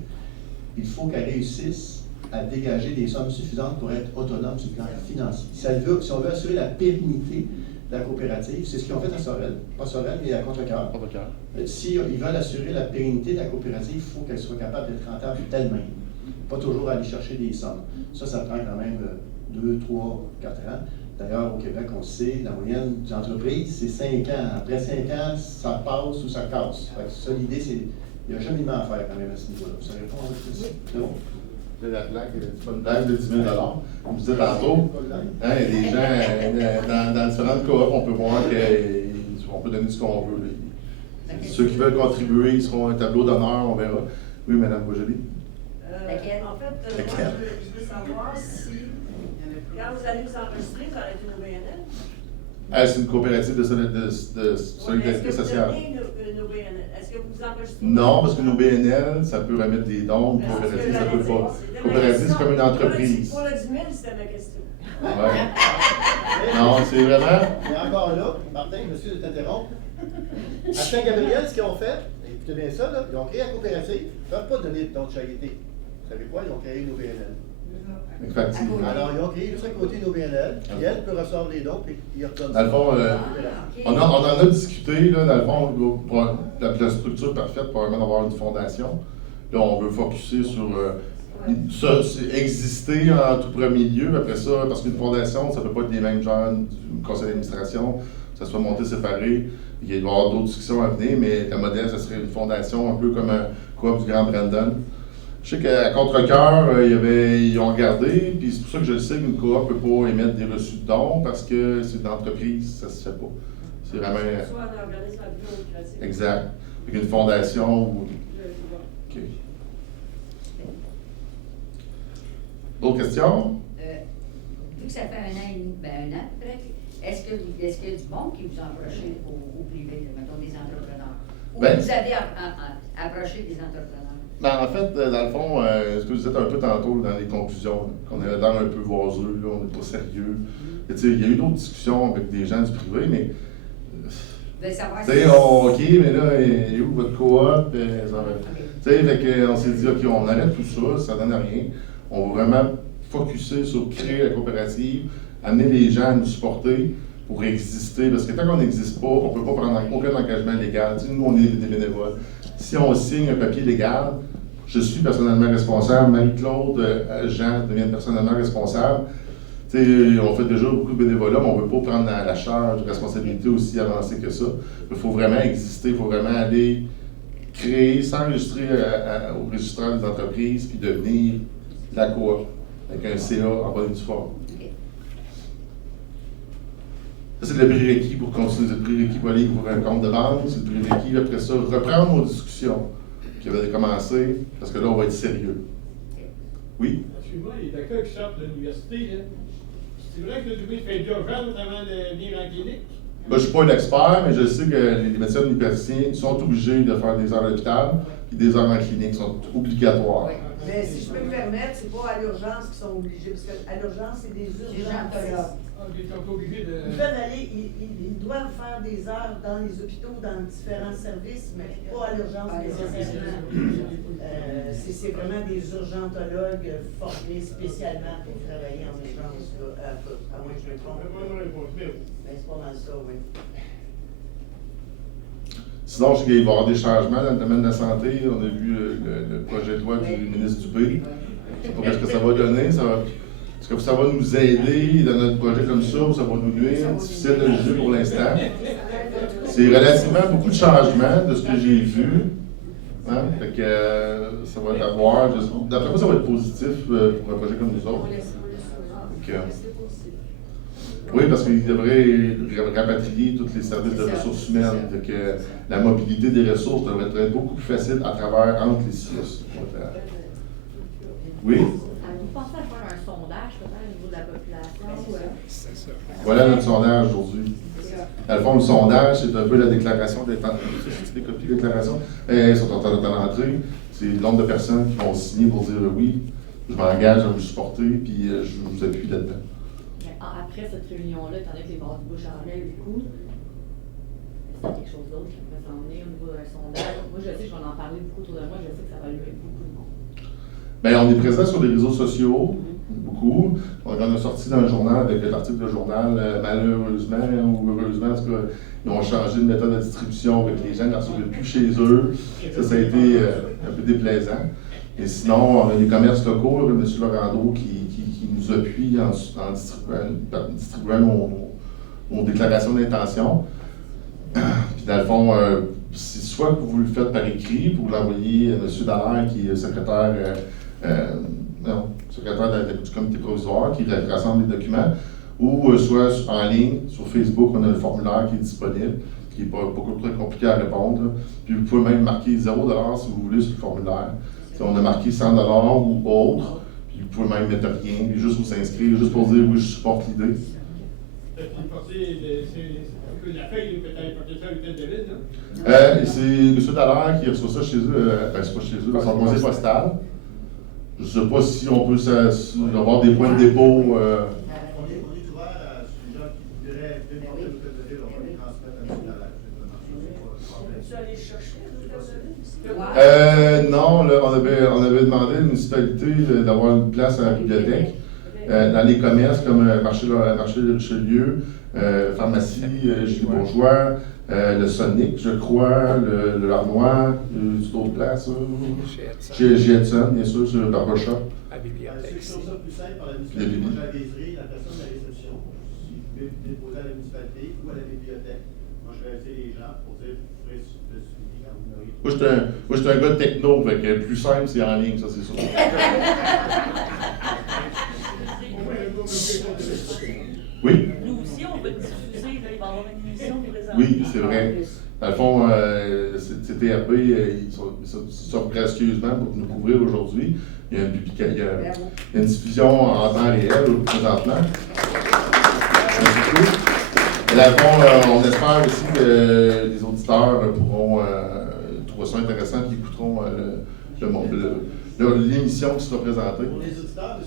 il faut qu'elle réussisse à dégager des sommes suffisantes pour être autonome sur le plan financier. Si on veut assurer la pérennité de la coopérative, c'est ce qu'ils ont fait à Sorel, pas Sorel, mais à Contrecœur. Si ils veulent assurer la pérennité de la coopérative, il faut qu'elle soit capable d'être rentable d'elle-même. Pas toujours aller chercher des sommes. Ça prend quand même 2, 3, 4 ans. D'ailleurs, au Québec, on sait, la moyenne des entreprises, c'est 5 ans. Après 5 ans, ça passe ou ça casse. Fait que ça, l'idée, c'est il y a un cheminement à faire quand même à ce niveau-là. Ça répond à votre question? C'est bon? La blague, c'est pas une blague de 10 000 $. Comme je disais tantôt, hein, les gens, dans différentes coops, on peut voir qu'on peut donner ce qu'on veut. Ceux qui veulent contribuer, ils seront un tableau d'honneur, on verra. Oui, Mme Boisjoli. En fait, moi, je veux savoir si, quand vous allez vous enregistrer, vous allez être une OBNL? C'est une coopérative de solidarité sociale. Une OBNL. Est-ce que vous enregistrez? Non, parce qu'une OBNL, ça peut remettre des dons, une coopérative, ça peut pas. Coopérative, c'est comme une entreprise. Pour le 10 000, c'était ma question. Ouais. Non, c'est vraiment. Mais encore là, Martin, monsieur, je t'interromps. À Saint-Gabriel, ce qu'ils ont fait, écoutez bien ça, là, ils ont créé la coopérative, ils ne peuvent pas donner de dons de charité. Vous savez quoi? Ils ont créé une OBNL. Effectivement. Alors, ils ont créé juste à côté une OBNL, qui elle peut recevoir les dons, puis ils redonnent ça. Dans le fond, on en a discuté, là, dans le fond, pour la structure parfaite pour vraiment avoir une fondation. Là, on veut focuser sur ça, exister en tout premier lieu. Après ça, parce qu'une fondation, ça ne peut pas être les mêmes gens du conseil d'administration, ça soit monté séparé. Il va y avoir d'autres discussions à venir, mais la modèle, ça serait une fondation un peu comme un coop du Grand Brandon. Je sais qu'à Contrecœur, ils ont regardé, puis c'est pour ça que je le sais qu'une coop ne peut pas émettre des reçus de dons, parce que c'est une entreprise, ça ne se fait pas. C'est vraiment. Soit un organisme à but non lucratif. Exact. Avec une fondation ou. OK. D'autres questions? Vu que ça fait un an peut-être, est-ce qu'il y a du monde qui vous a approché au privé, mettons des entrepreneurs? Ou vous avez approché des entrepreneurs? Ben, en fait, dans le fond, ce que vous dites un peu tantôt dans les conclusions, qu'on avait l'air un peu vaseux, là, on n'est pas sérieux. Il y a eu d'autres discussions avec des gens du privé, mais. OK, mais là, est où votre coop? On s'est dit, OK, on arrête tout ça, ça donne à rien. On va vraiment focusser sur créer la coopérative, amener les gens à nous supporter pour exister, parce que tant qu'on n'existe pas, on ne peut pas prendre aucun engagement légal. Nous, on est des bénévoles. Si on signe un papier légal, je suis personnellement responsable, Marie-Claude, Jean deviennent personnellement responsables. On fait déjà beaucoup de bénévolat, mais on ne veut pas prendre la charge de responsabilité aussi avancée que ça. Il faut vraiment exister, il faut vraiment aller créer, s'enregistrer au registraire des entreprises, puis devenir la coop, avec un CA en bonne et due forme. Ça, c'est le prérequis pour continuer. C'est le prérequis pour aller ouvrir un compte de banque, c'est le prérequis, après ça, reprendre nos discussions qui avaient commencé, parce que là, on va être sérieux. Oui? Excuse-moi, les docteurs qui sortent de l'université, c'est vrai que le public fait d'urgence avant de venir en clinique? Moi, je ne suis pas un expert, mais je sais que les médecins universitaires sont obligés de faire des heures à l'hôpital et des heures en clinique sont obligatoires. Mais si je peux me permettre, c'est pas à l'urgence qu'ils sont obligés, parce qu'à l'urgence, c'est des urgentologues. Ils sont obligés de... Ils peuvent aller, ils doivent faire des heures dans les hôpitaux, dans différents services, mais pas à l'urgence nécessairement. C'est vraiment des urgentologues formés spécialement pour travailler en urgence, là, à moins que je me trompe. Mais c'est pas mal ça, oui. Sinon, je sais qu'il va y avoir des changements dans le domaine de la santé. On a vu le projet de loi du ministre Dubé. Je ne sais pas ce que ça va donner. Est-ce que ça va nous aider dans notre projet comme ça ou ça va nous nuire? Difficile de juger pour l'instant. C'est relativement beaucoup de changements de ce que j'ai vu. Hein? Fait que ça va être à voir. D'après moi, ça va être positif pour un projet comme nous autres. Oui, parce qu'il devrait rapatrier tous les services de ressources humaines. Que la mobilité des ressources devrait être beaucoup plus facile à travers entre les CIUS. Oui? Vous pensez à faire un sondage peut-être au niveau de la population? C'est ça. Voilà notre sondage aujourd'hui. Dans le fond, le sondage, c'est un peu la déclaration d'intention. C'est des copies de déclaration. Elles sont en train d'entrer. C'est le nombre de personnes qui vont signer pour dire oui, je m'engage à vous supporter, puis je vous appuie là-dedans. Après cette réunion-là, étant donné que les barres du bouche en du coup, est-ce qu'il y a quelque chose d'autre qui pourrait s'en venir au niveau d'un sondage? Moi, je sais que je vais en parler beaucoup autour de moi, je sais que ça va lever beaucoup de monde. Bien, on est présent sur les réseaux sociaux, beaucoup. On a sorti dans le journal avec l'article de journal, malheureusement ou heureusement, en tout cas, ils ont changé de méthode de distribution avec les gens ne recevaient plus chez eux. Ça a été un peu déplaisant. Et sinon, on a des commerces locaux, comme M. Laurando, qui nous appuie en distribuant nos déclarations d'intention. Puis dans le fond, c'est soit que vous le faites par écrit, vous l'envoyez à M. Dallaire, qui est secrétaire du comité provisoire, qui rassemble les documents, ou soit en ligne, sur Facebook, on a le formulaire qui est disponible, qui n'est pas beaucoup très compliqué à répondre. Là. Puis vous pouvez même marquer 0$ si vous voulez sur le formulaire. Si on a marqué 100$ ou autre, puis vous pouvez même mettre rien, puis juste vous inscrire, juste pour dire oui, je supporte l'idée. La feuille, peut-être porter ça à l'hôtel de ville, non? C'est M. Dallaire qui reçoit ça chez eux, c'est pas chez eux, dans son conseil postal. Je ne sais pas si on peut avoir des points de dépôt. On est ouvert à ces gens qui voudraient venir à l'hôtel de ville, on va les transmettre à M. Dallaire. Tu allais chercher l'hôtel de ville? Non, là, on avait demandé à la municipalité d'avoir une place à la bibliothèque. Dans les commerces comme marché de Richelieu, pharmacie Gilles Bourgeois, le Sonic, je crois, le Larnois, d'autres places. Chez Edson, bien sûr, sur le barbershop. À la bibliothèque. C'est ça plus simple par la municipalité. Moi, j'ai la gaiserie, la personne de la réception, si vous pouvez déposer à la municipalité ou à la bibliothèque. Moi, je vais inviter les gens pour dire que vous ferez le suivi quand vous aurez. Moi, je suis un gars de techno, fait que plus simple, c'est en ligne, ça, c'est sûr. Oui? Nous aussi, on va diffuser, là, il va y avoir une émission présentée. Oui, c'est vrai. Dans le fond, CTRP, ils sortent gracieusement pour nous couvrir aujourd'hui. Il y a une diffusion en temps réel présentement. Et dans le fond, on espère aussi que les auditeurs pourront trouver ça intéressant et écouteront l'émission qui sera présentée. Pour les auditeurs, M.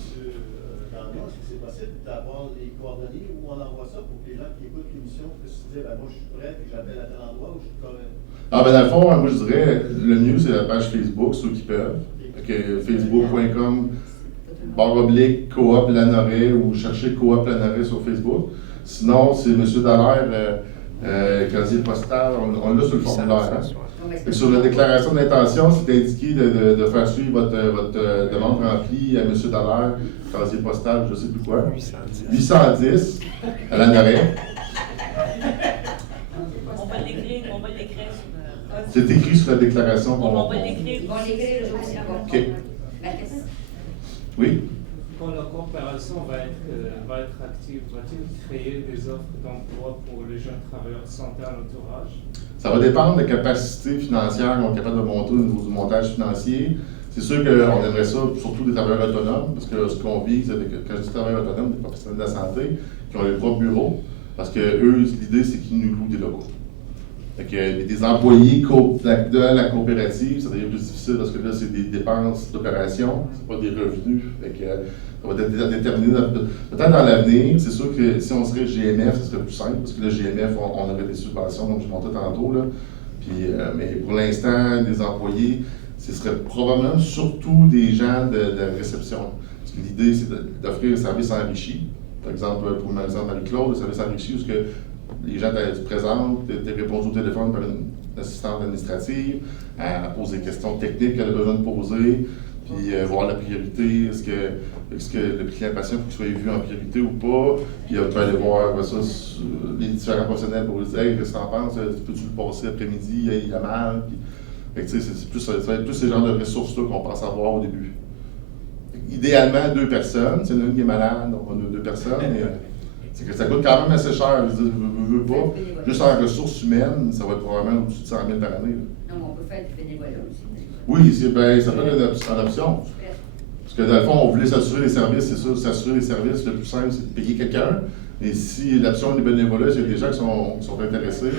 Gagnon, est-ce que c'est possible d'avoir les coordonnées où on envoie ça pour que les gens qui écoutent l'émission puissent se dire, moi je suis prêt et j'appelle à tel endroit ou je suis correct? Ah, ben dans le fond, moi je dirais, le mieux c'est la page Facebook, ceux qui peuvent. Facebook.com/coop Lanoret ou chercher coop Lanoret sur Facebook. Sinon, c'est M. Dallaire, casier postal, on l'a sur le formulaire. Hein? Et sur la déclaration d'intention, c'est indiqué de faire suivre votre demande remplie à M. Dallaire, casier postal, je ne sais plus quoi. 810 à Lanoret. On va l'écrire sur C'est écrit sur la déclaration. On va l'écrire. On l'écrit le jour aussi. OK. Oui? Quand la coopération va être active, va-t-il créer des offres d'emploi pour les jeunes travailleurs sans un entourage? Ça va dépendre des capacités financières qu'on est capable de monter au niveau du montage financier. C'est sûr qu'on aimerait ça, surtout des travailleurs autonomes, parce que ce qu'on vise avec, quand je dis travailleurs autonomes, des professionnels de la santé, qui ont leur propre bureau, parce que eux, l'idée, c'est qu'ils nous louent des locaux. Fait que des employés de la coopérative, ça devient plus difficile parce que là, c'est des dépenses d'opération, c'est pas des revenus. Fait que ça va être déterminé peut-être dans l'avenir. C'est sûr que si on serait GMF, ce serait plus simple parce que le GMF, on aurait des subventions, comme je montais tantôt. Là. Puis, mais pour l'instant, des employés, ce serait probablement surtout des gens de réception. Parce que l'idée, c'est d'offrir un service enrichi. Par exemple, pour l'exemple Marie-Claude, le service enrichi, où les gens se présentent, tu réponds au téléphone par une assistante administrative, elle pose des questions techniques qu'elle a besoin de poser, puis voir la priorité, est-ce que le client patient faut qu'il soit vu en priorité ou pas, puis elle peut aller voir ça, les différents professionnels pour lui dire « Hey, qu'est-ce que t'en penses? Peux-tu le passer après-midi? Il a mal? » Ça va être plus ces genres de ressources-là qu'on pense avoir au début. Idéalement, 2 personnes. C'est une qui est malade, donc on a 2 personnes, mais c'est que ça coûte quand même assez cher. Je veux pas. Juste en ressources humaines, ça va être probablement au-dessus de 100 000 par année. Non, mais on peut faire du bénévolat aussi. Oui, ça peut être une option. Parce que dans le fond, on voulait s'assurer les services, c'est sûr, s'assurer les services, le plus simple, c'est de payer quelqu'un. Mais si l'option des bénévolats, il y a des gens qui sont intéressés.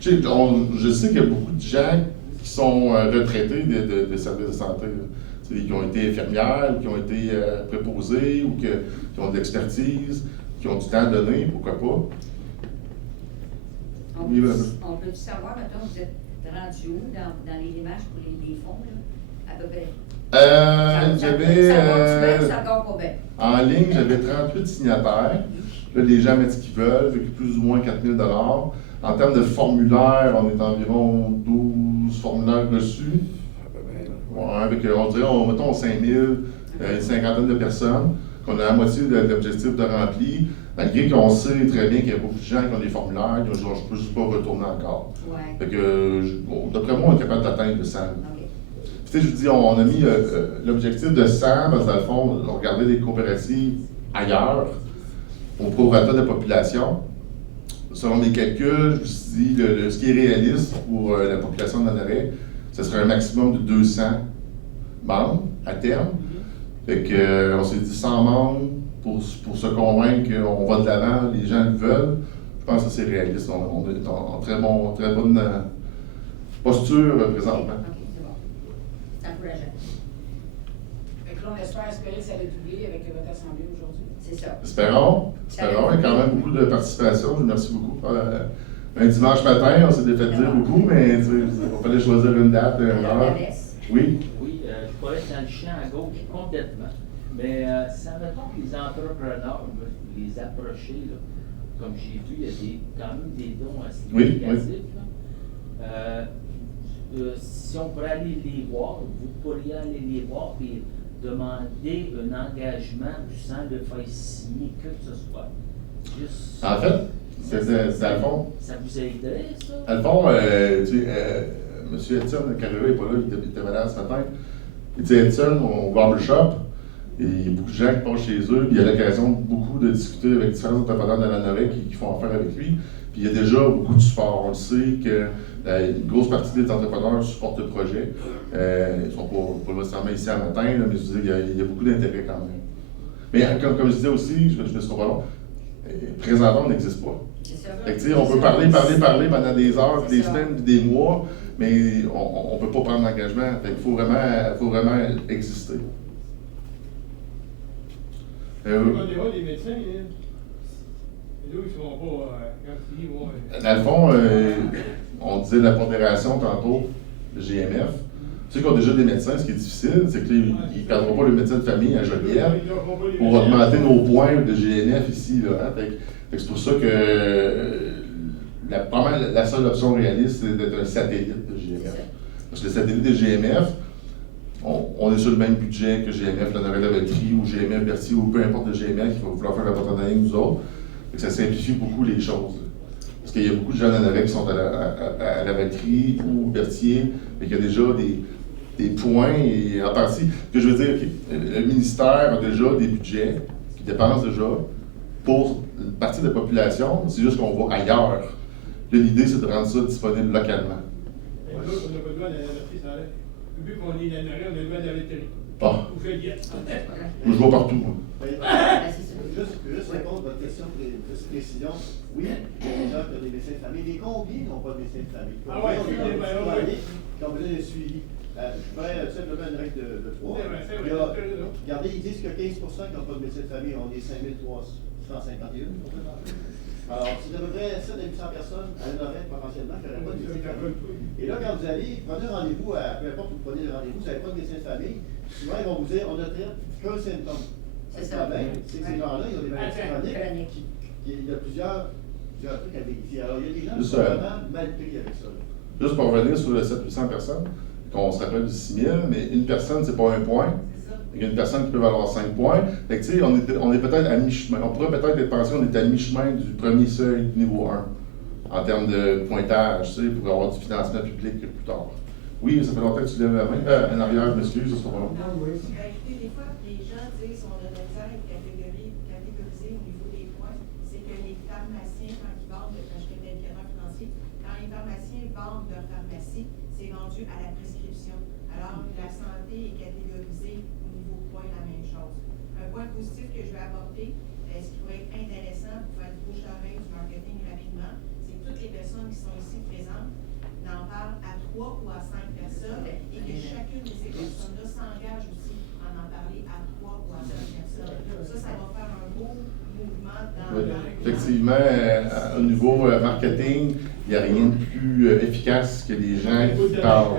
Je sais qu'il y a beaucoup de gens qui sont retraités de services de santé. Qui ont été infirmières, qui ont été préposés ou qui ont de l'expertise, qui ont du temps à donner, pourquoi pas. On peut savoir, maintenant, vous êtes rendu où dans les démarches pour les fonds, là, à peu près? En ligne, j'avais 38 signataires. Là, les gens mettent ce qu'ils veulent, avec plus ou moins 4 000 $. En termes de formulaires, on est environ 12 formulaires reçus. Avec, on dirait, mettons 5 000, une cinquantaine de personnes, qu'on a la moitié de l'objectif de rempli, malgré qu'on sait très bien qu'il y a beaucoup de gens qui ont des formulaires, qui ont genre, je ne peux pas retourner encore. Ouais. Fait que, d'après moi, on est capable d'atteindre le 100. Okay. Puis, je vous dis, on a mis l'objectif de 100, parce que dans le fond, on regardait des coopératives ailleurs, au prorata de la population. Selon mes calculs, je me suis dit, ce qui est réaliste pour la population de Lanoret, ce serait un maximum de 200 membres à terme. Fait que, on s'est dit 100 membres pour se convaincre qu'on va de l'avant, les gens le veulent. Je pense que c'est réaliste. On est en très bonne posture présentement. OK, c'est bon. C'est encourageant. Fait que là, on espère espérer que ça va doubler avec votre assemblée aujourd'hui. C'est ça. Espérons. Il y a quand même beaucoup de participation. Je vous remercie beaucoup. Un dimanche matin, on s'est fait dire beaucoup, mais il fallait choisir une date, une heure. Oui? Oui, je pourrais être dans le champ à gauche complètement. Mais ça mettons que les entrepreneurs, les approcher, là, comme j'ai vu, il y a quand même des dons assez significatifs. Si on pourrait aller les voir, vous pourriez aller les voir et demander un engagement sans le faire signer que ce soit. Juste en fait, c'est à le fond. Ça vous aiderait, ça? À le fond, M. Étienne Carrera n'est pas là, il était malade ce matin. Il dit Étienne, on barbershop, et il y a beaucoup de gens qui passent chez eux, puis il y a l'occasion beaucoup de discuter avec différents entrepreneurs de Lanoret qui font affaire avec lui. Puis il y a déjà beaucoup de support. On le sait que une grosse partie des entrepreneurs supportent le projet. Ils ne sont pas nécessairement ici à matin, là, mais je veux dire, il y a beaucoup d'intérêt quand même. Mais comme je disais aussi, je me suis pas long, Présentement, on n'existe pas. C'est ça. Fait que, on peut parler pendant des heures, des semaines, des mois, mais on ne peut pas prendre l'engagement. Fait qu'il faut vraiment exister. On dira les médecins, ils ne seront pas quand ils vont. Dans le fond, on disait la pondération tantôt, le GMF. Ceux qui ont déjà des médecins, ce qui est difficile, c'est qu'ils ne perdront pas le médecin de famille à Joliette pour augmenter nos points de GNF ici. Là, hein. Fait que c'est pour ça que la seule option réaliste, c'est d'être un satellite de GMF. Parce que le satellite de GMF, on est sur le même budget que GMF, la Lavaltrie ou GMF Berthier ou peu importe le GMF qui va vouloir faire la partenariat avec nous autres. Fait que ça simplifie beaucoup les choses. Parce qu'il y a beaucoup de gens dans Navarre qui sont à Lavaltrie ou Berthier, mais qu'il y a déjà des points, et en partie, que je veux dire, le ministère a déjà des budgets qui dépensent déjà pour une partie de la population, c'est juste qu'on va ailleurs. Là, l'idée, c'est de rendre ça disponible localement. Et nous, on n'a pas le droit d'aller ça allait. Vu qu'on est dans l'arrêt, on a le droit d'aller télé. Ah. Ou fait guette. Je vois partout. Moi. Juste répondre à votre question pour une petite précision. Oui, il y a des gens qui ont des médecins de famille, mais combien n'ont pas de médecins de famille? Ah ouais, Combien ont des médecins de famille qui ont besoin d'un suivi? Je ferais simplement une règle de 3. Regardez, ils disent que 15% qui n'ont pas de médecin de famille ont des 5351. Alors, c'est à peu près 700 personnes à une oreille potentiellement qui n'auraient pas de médecin de famille. Et là, quand vous allez, prenez un rendez-vous, peu importe où vous prenez le rendez-vous, vous n'avez pas de médecin de famille, souvent ils vont vous dire on ne traite qu'un symptôme. C'est ça. Le problème, c'est que ces gens-là, ils ont des maladies chroniques. Il y a plusieurs trucs à vérifier. Alors, il y a des gens qui sont vraiment mal pris avec ça. Juste pour revenir sur les 700 personnes, qu'on se rappelle du 6 000, mais une personne, c'est pas un point. Il y a une personne qui peut valoir 5 points. Fait que, tu sais, on est peut-être à mi-chemin. On pourrait peut-être être pensé qu'on est à mi-chemin du premier seuil du niveau 1 en termes de pointage, tu sais, pour avoir du financement public plus tard. Oui, ça fait longtemps que tu lèves la main. En arrière, m'excuse, ça sera pas long. Écoutez, des fois, les gens disent qu'on a de la misère à catégoriser au niveau des points. C'est que les pharmaciens, quand ils vendent, quand je fais des indicateur financier, quand les pharmaciens vendent leur pharmacie, c'est vendu à la prescription. Alors, la santé est catégorisée au niveau point, la même chose. Un point positif que je vais apporter, ce qui pourrait être intéressant pour faire du bouche-à-oreille, du marketing rapidement, c'est que toutes les personnes qui sont ici présentes n'en parlent à 3 ou à 5 personnes et que chacune de ces personnes-là s'engage aussi à en parler à 3 ou à 5 personnes. Ça va faire un beau mouvement dans Effectivement, au niveau marketing, il n'y a rien de plus efficace que les gens qui parlent.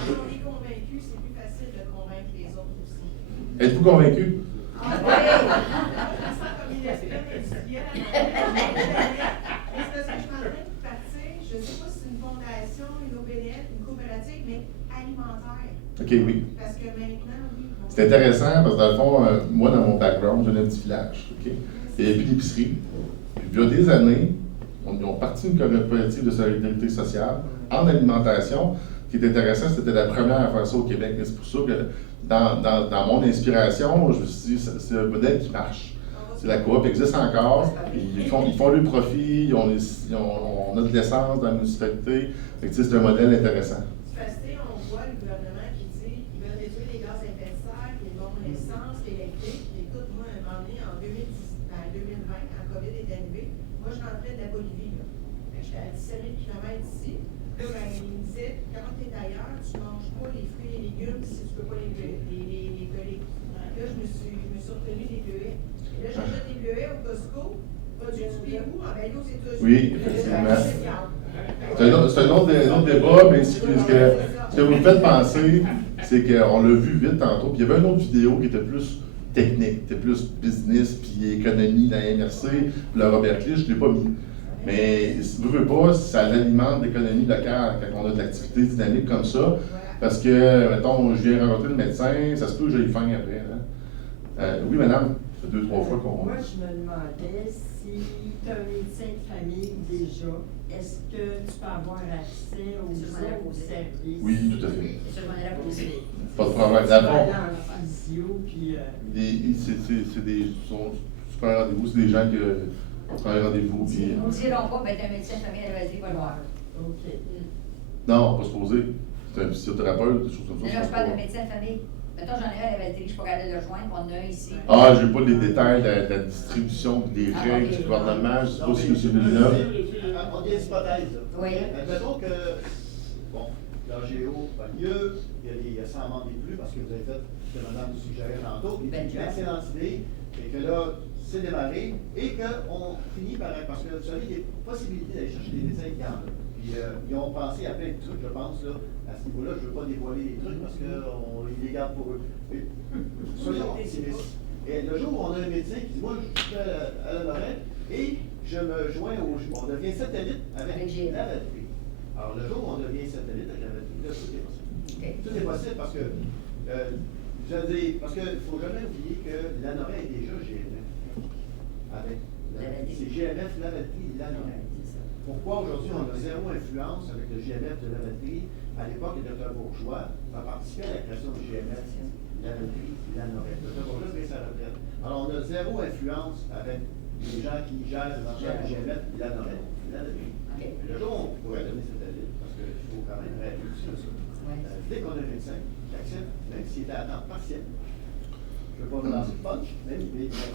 Quand on est convaincu, c'est plus facile de convaincre les autres aussi. Êtes-vous convaincu? Ah oui! Je me sens comme une espèce industrielle. Mais c'est parce que je suis en train de partir, je ne sais pas si c'est une fondation, une OBNL, une coopérative, mais alimentaire. OK, oui. Parce que maintenant, oui. C'est intéressant parce que dans le fond, moi, dans mon background, j'ai un petit village. OK? Il n'y avait plus d'épicerie. Puis, il y a des années, on ont parti une coopérative de solidarité sociale en alimentation. Ce qui est intéressant, c'était la première à faire ça au Québec. Et c'est pour ça que dans mon inspiration, je me suis dit, c'est un modèle qui marche. La coop existe encore, ils font le profit, on a de l'essence dans la municipalité. C'est un modèle intéressant. On voit le gouvernement qui dit qu'ils veulent réduire les gaz à effet de serre, qu'ils vont l'essence, l'électrique. Écoute, moi, à un moment donné, en 2020, quand COVID est arrivé, moi, je rentrais de la Bolivie. J'étais à 17 000 km d'ici. Là, il me disait, quand tu es ailleurs, tu ne manges pas les fruits et les légumes si tu ne peux pas les peler. Là, je me suis retenu des bleuets. Et là, j'achète des bleuets au Costco. Produits du Pérou, en Belgique, aux États-Unis. Oui, effectivement. C'est un autre débat, mais ce que vous me faites penser, c'est qu'on l'a vu vite tantôt, puis il y avait une autre vidéo qui était plus technique, qui était plus business, puis économie dans la MRC, puis le Robert Clich, je ne l'ai pas mis. Mais si vous ne voulez pas, ça alimente l'économie locale quand on a de l'activité dynamique comme ça. Parce que, mettons, je viens rencontrer le médecin, ça se peut que j'aille faim après. Hein? Oui, madame, ça fait 2-3 fois qu'on. Moi, je me demandais si tu as un médecin de famille déjà, est-ce que tu peux avoir accès aux autres services? Oui, tout à fait. C'est sûrement là pour aussi. Pas de problème. D'abord, c'est des rendez-vous, c'est des gens qui prennent un rendez-vous. Puis on ne diront pas, ben, un médecin de famille à la Valérie va le voir. OK. Non, on va se poser. C'est un physiothérapeute, des choses comme ça. Mais là, je parle de médecin de famille. Mettons, j'en ai un à la Valtrie, je suis pas capable de le joindre, on en a un ici. Ah, je n'ai pas les détails de la distribution et des règles du gouvernement. Je ne sais pas si M. Villeneuve. On dit hypothèse. Oui. Admettons que, bon, l'AGO va mieux, il y a 100 membres et plus, parce que vous avez fait ce que Mme suggérait tantôt, une excellente idée, et que là, c'est démarré, et qu'on finit par, parce que vous savez, il y a possibilité d'aller chercher des médecins qui en ont. Puis ils ont pensé à plein de trucs, je pense, là, à ce niveau-là. Je ne veux pas dévoiler les trucs parce qu'on les garde pour eux. Mais soyons optimistes. Et le jour où on a un médecin qui dit, moi, je suis à la Lorraine et je me joins on devient satellite avec la Valtrie. Alors, le jour où on devient satellite avec la Valtrie, là, tout est possible. Tout est possible parce que, je veux dire, parce qu'il ne faut jamais oublier que la Lorraine est déjà GMF. Avec c'est GMF, la Valtrie, la Lorraine. Pourquoi aujourd'hui on a zéro influence avec le GMF de la Valtrie? À l'époque, le Dr Bourgeois a participé à la création du GMF, la Valtrie, la Lorraine. Le Dr Bourgeois fait sa retraite. Alors, on a zéro influence avec les gens qui gèrent les enchères du GMF, la Lorraine, la Valtrie. Le jour où on pourrait donner satellite, parce qu'il faut quand même réfléchir à ça. Dès qu'on a un médecin qui accepte, même s'il est à temps partiel, je ne veux pas me lancer de punch, mais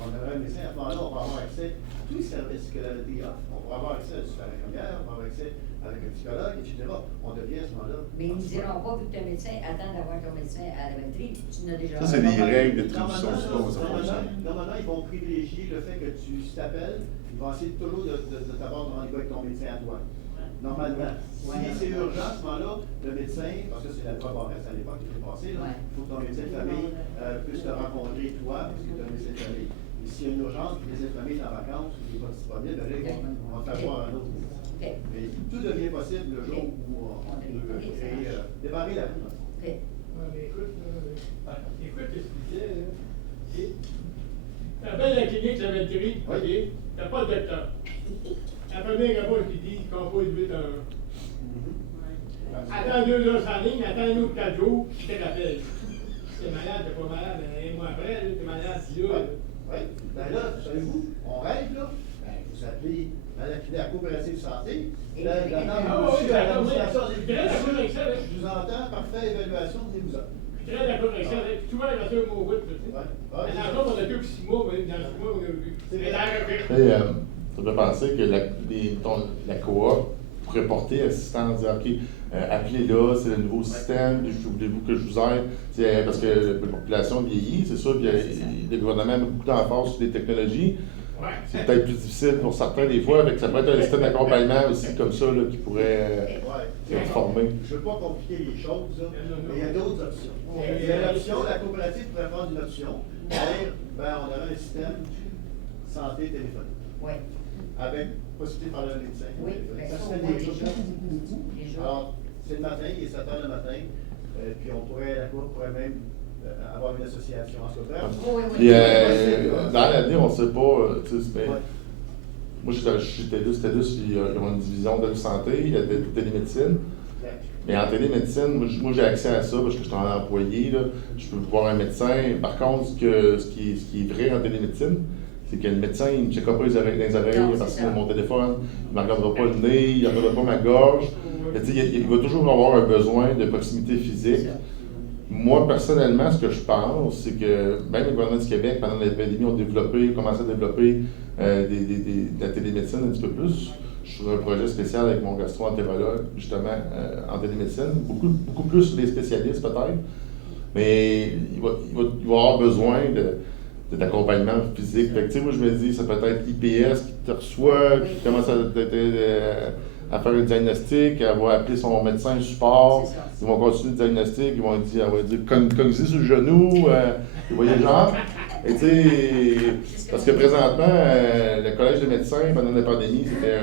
on aurait un médecin, à ce moment-là, on va avoir accès à tous les services que la Valtrie offre. On pourra avoir accès à une super infirmière, on va avoir accès avec un psychologue, etc. On devient à ce moment-là. Mais ils ne diront pas, vu que tu es un médecin, attends d'avoir ton médecin à la Valtrie, tu n'as déjà. Ça, c'est des règles d'attribution, je sais pas comment ça fonctionne. Normalement, ils vont privilégier le fait que tu t'appelles, ils vont essayer toujours de t'avoir ton rendez-vous avec ton médecin à toi. Normalement. Si c'est urgent, à ce moment-là, le médecin, parce que c'est la loi Barrès à l'époque qui était passée, il faut que ton médecin de famille puisse te rencontrer toi, parce que tu es un médecin de famille. Et s'il y a une urgence, le médecin de famille est en vacances, il n'est pas disponible, là, on va t'avoir un autre médecin. Mais tout devient possible le jour où on peut démarrer la vie. Écoute ce qu'il disait, là. T'appelles la clinique, la Valtrie, OK, t'as pas de docteur. La première réponse qui dit compose 8 heures. Attends 2 heures sans ligne, attends un autre 4 jours, je te rappelle. Si t'es malade, t'es pas malade, un mois après, t'es malade, tu là. Oui. Ben là, savez-vous, on rêve, là. Ben, vous appelez la coopérative santé. La l'administration des je vous entends, parfait, évaluation, venez-vous-en. Je suis très d'accord avec ça. Souvent, il reste un mois au bout. Maintenant, on a 2 ou 6 mois, mais dans 6 mois, on a vu. Ça peut penser que la coop pourrait porter assistance, dire OK, appelez-là, c'est le nouveau système, voulez-vous que je vous aide? Parce que la population vieillit, c'est sûr, puis le gouvernement a beaucoup d'emphase sur les technologies. C'est peut-être plus difficile pour certains des fois, avec ça peut être un système d'accompagnement aussi comme ça là, qui pourrait être formé. Je ne veux pas compliquer les choses, là, mais il y a d'autres options. Il y a l'option, la coopérative pourrait prendre une option, c'est-à-dire, on aurait un système santé téléphonique. Oui. Avec possibilité de parler à un médecin. Oui, ça se fait des jours. Alors, c'est le matin, il est 7 heures le matin, puis la Cour pourrait même avoir une association en soi. Puis, dans l'avenir, on ne sait pas, moi, j'étais là, ils ont une division de la santé, il y a de télémédecine. Mais en télémédecine, moi j'ai accès à ça parce que je suis en employé, là. Je peux voir un médecin. Par contre, ce qui est vrai en télémédecine, c'est que le médecin, il ne me checkera pas les oreilles parce qu'il a mon téléphone, il ne me regardera pas le nez, il ne regardera pas ma gorge. Il va toujours avoir un besoin de proximité physique. Moi, personnellement, ce que je pense, c'est que même le gouvernement du Québec, pendant l'épidémie, ont commencé à développer de la télémédecine un petit peu plus. Je suis sur un projet spécial avec mon gastro-entérologue, justement, en télémédecine, beaucoup plus les spécialistes peut-être, mais il va avoir besoin d'accompagnement physique. Fait que, moi, je me dis, ça peut être l'IPS qui te reçoit, qui commence à faire un diagnostic, elle va appeler son médecin support, ils vont continuer le diagnostic, elle va dire cognez sur le genou, vous voyez le genre. Et tu sais, parce que présentement, le collège des médecins, pendant la pandémie, c'était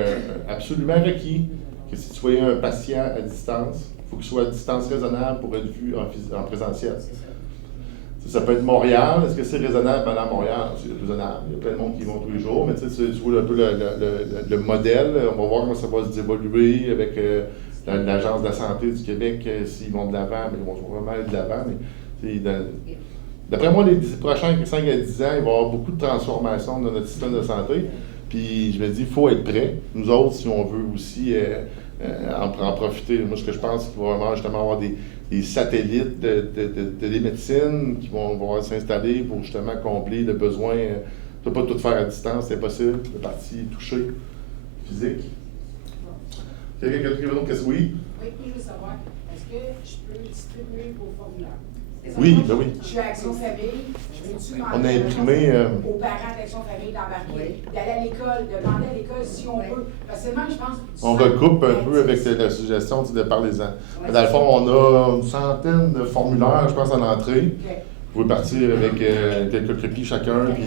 absolument requis que si tu voyais un patient à distance, il faut qu'il soit à distance raisonnable pour être vu en présentiel. Ça peut être Montréal. Est-ce que c'est raisonnable d'aller à Montréal? C'est raisonnable. Il y a plein de monde qui vont tous les jours, mais tu vois un peu le modèle. On va voir comment ça va se dévoluer avec l'Agence de la santé du Québec. S'ils vont de l'avant, mais ils vont vraiment aller de l'avant. D'après moi, les prochains 5 à 10 ans, il va y avoir beaucoup de transformations dans notre système de santé. Puis je me dis, il faut être prêt. Nous autres, si on veut aussi en profiter. Moi, ce que je pense, c'est qu'il va vraiment justement avoir des satellites de télémédecine qui vont s'installer pour justement combler le besoin. Tu ne peux pas tout faire à distance, c'est impossible. La partie touchée, physique. Quelqu'un qui a une autre question? Oui? Oui, je veux savoir, est-ce que je peux distribuer vos formulaires? Oui, ben oui. Je suis à Action Famille, je veux-tu On a imprimé. aux parents d'Action Famille d'embarquer, d'aller à l'école, de demander à l'école si on peut. Parce que moi, je pense. On recoupe un peu avec la suggestion de parlez-en. Dans le fond, on a une centaine de formulaires, je pense, en entrée. Vous pouvez partir avec quelques copies chacun. Puis,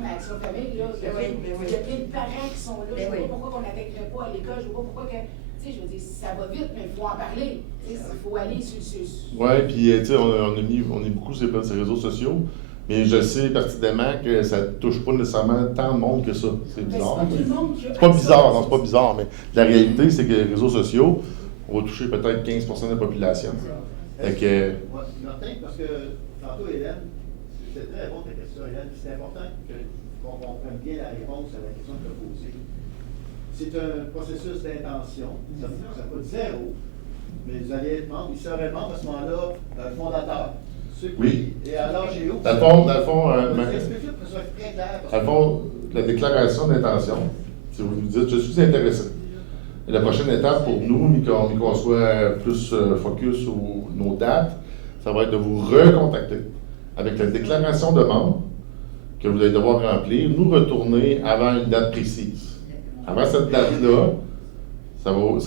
mais Action Famille, là, il y a plein de parents qui sont là. Je ne sais pas pourquoi on n'attaquerait pas à l'école, je ne sais pas pourquoi que. Tu sais, je veux dire, ça va vite, mais il faut en parler. Il faut aller sur. Oui, puis tu sais, on est beaucoup sur ces réseaux sociaux, mais je sais pertinemment que ça ne touche pas nécessairement tant de monde que ça. C'est bizarre. C'est pas bizarre, non, c'est pas bizarre, mais la réalité, c'est que les réseaux sociaux, on va toucher peut-être 15% de la population. Martin, parce que tantôt, Hélène, c'était très bon ta question, Hélène, c'est important qu'on comprenne bien la réponse à la question que tu as posée. C'est un processus d'intention. Ça ne veut pas dire zéro, mais vous allez être membre. Il serait membre à ce moment-là fondateur. Oui. Et à l'AGO. Dans le fond, la déclaration d'intention, si vous vous dites, je suis intéressé. Et la prochaine étape pour nous, mais qu'on soit plus focus sur nos dates, ça va être de vous recontacter avec la déclaration de membre que vous allez devoir remplir, nous retourner avant une date précise. Avant cette date-là, ça va vous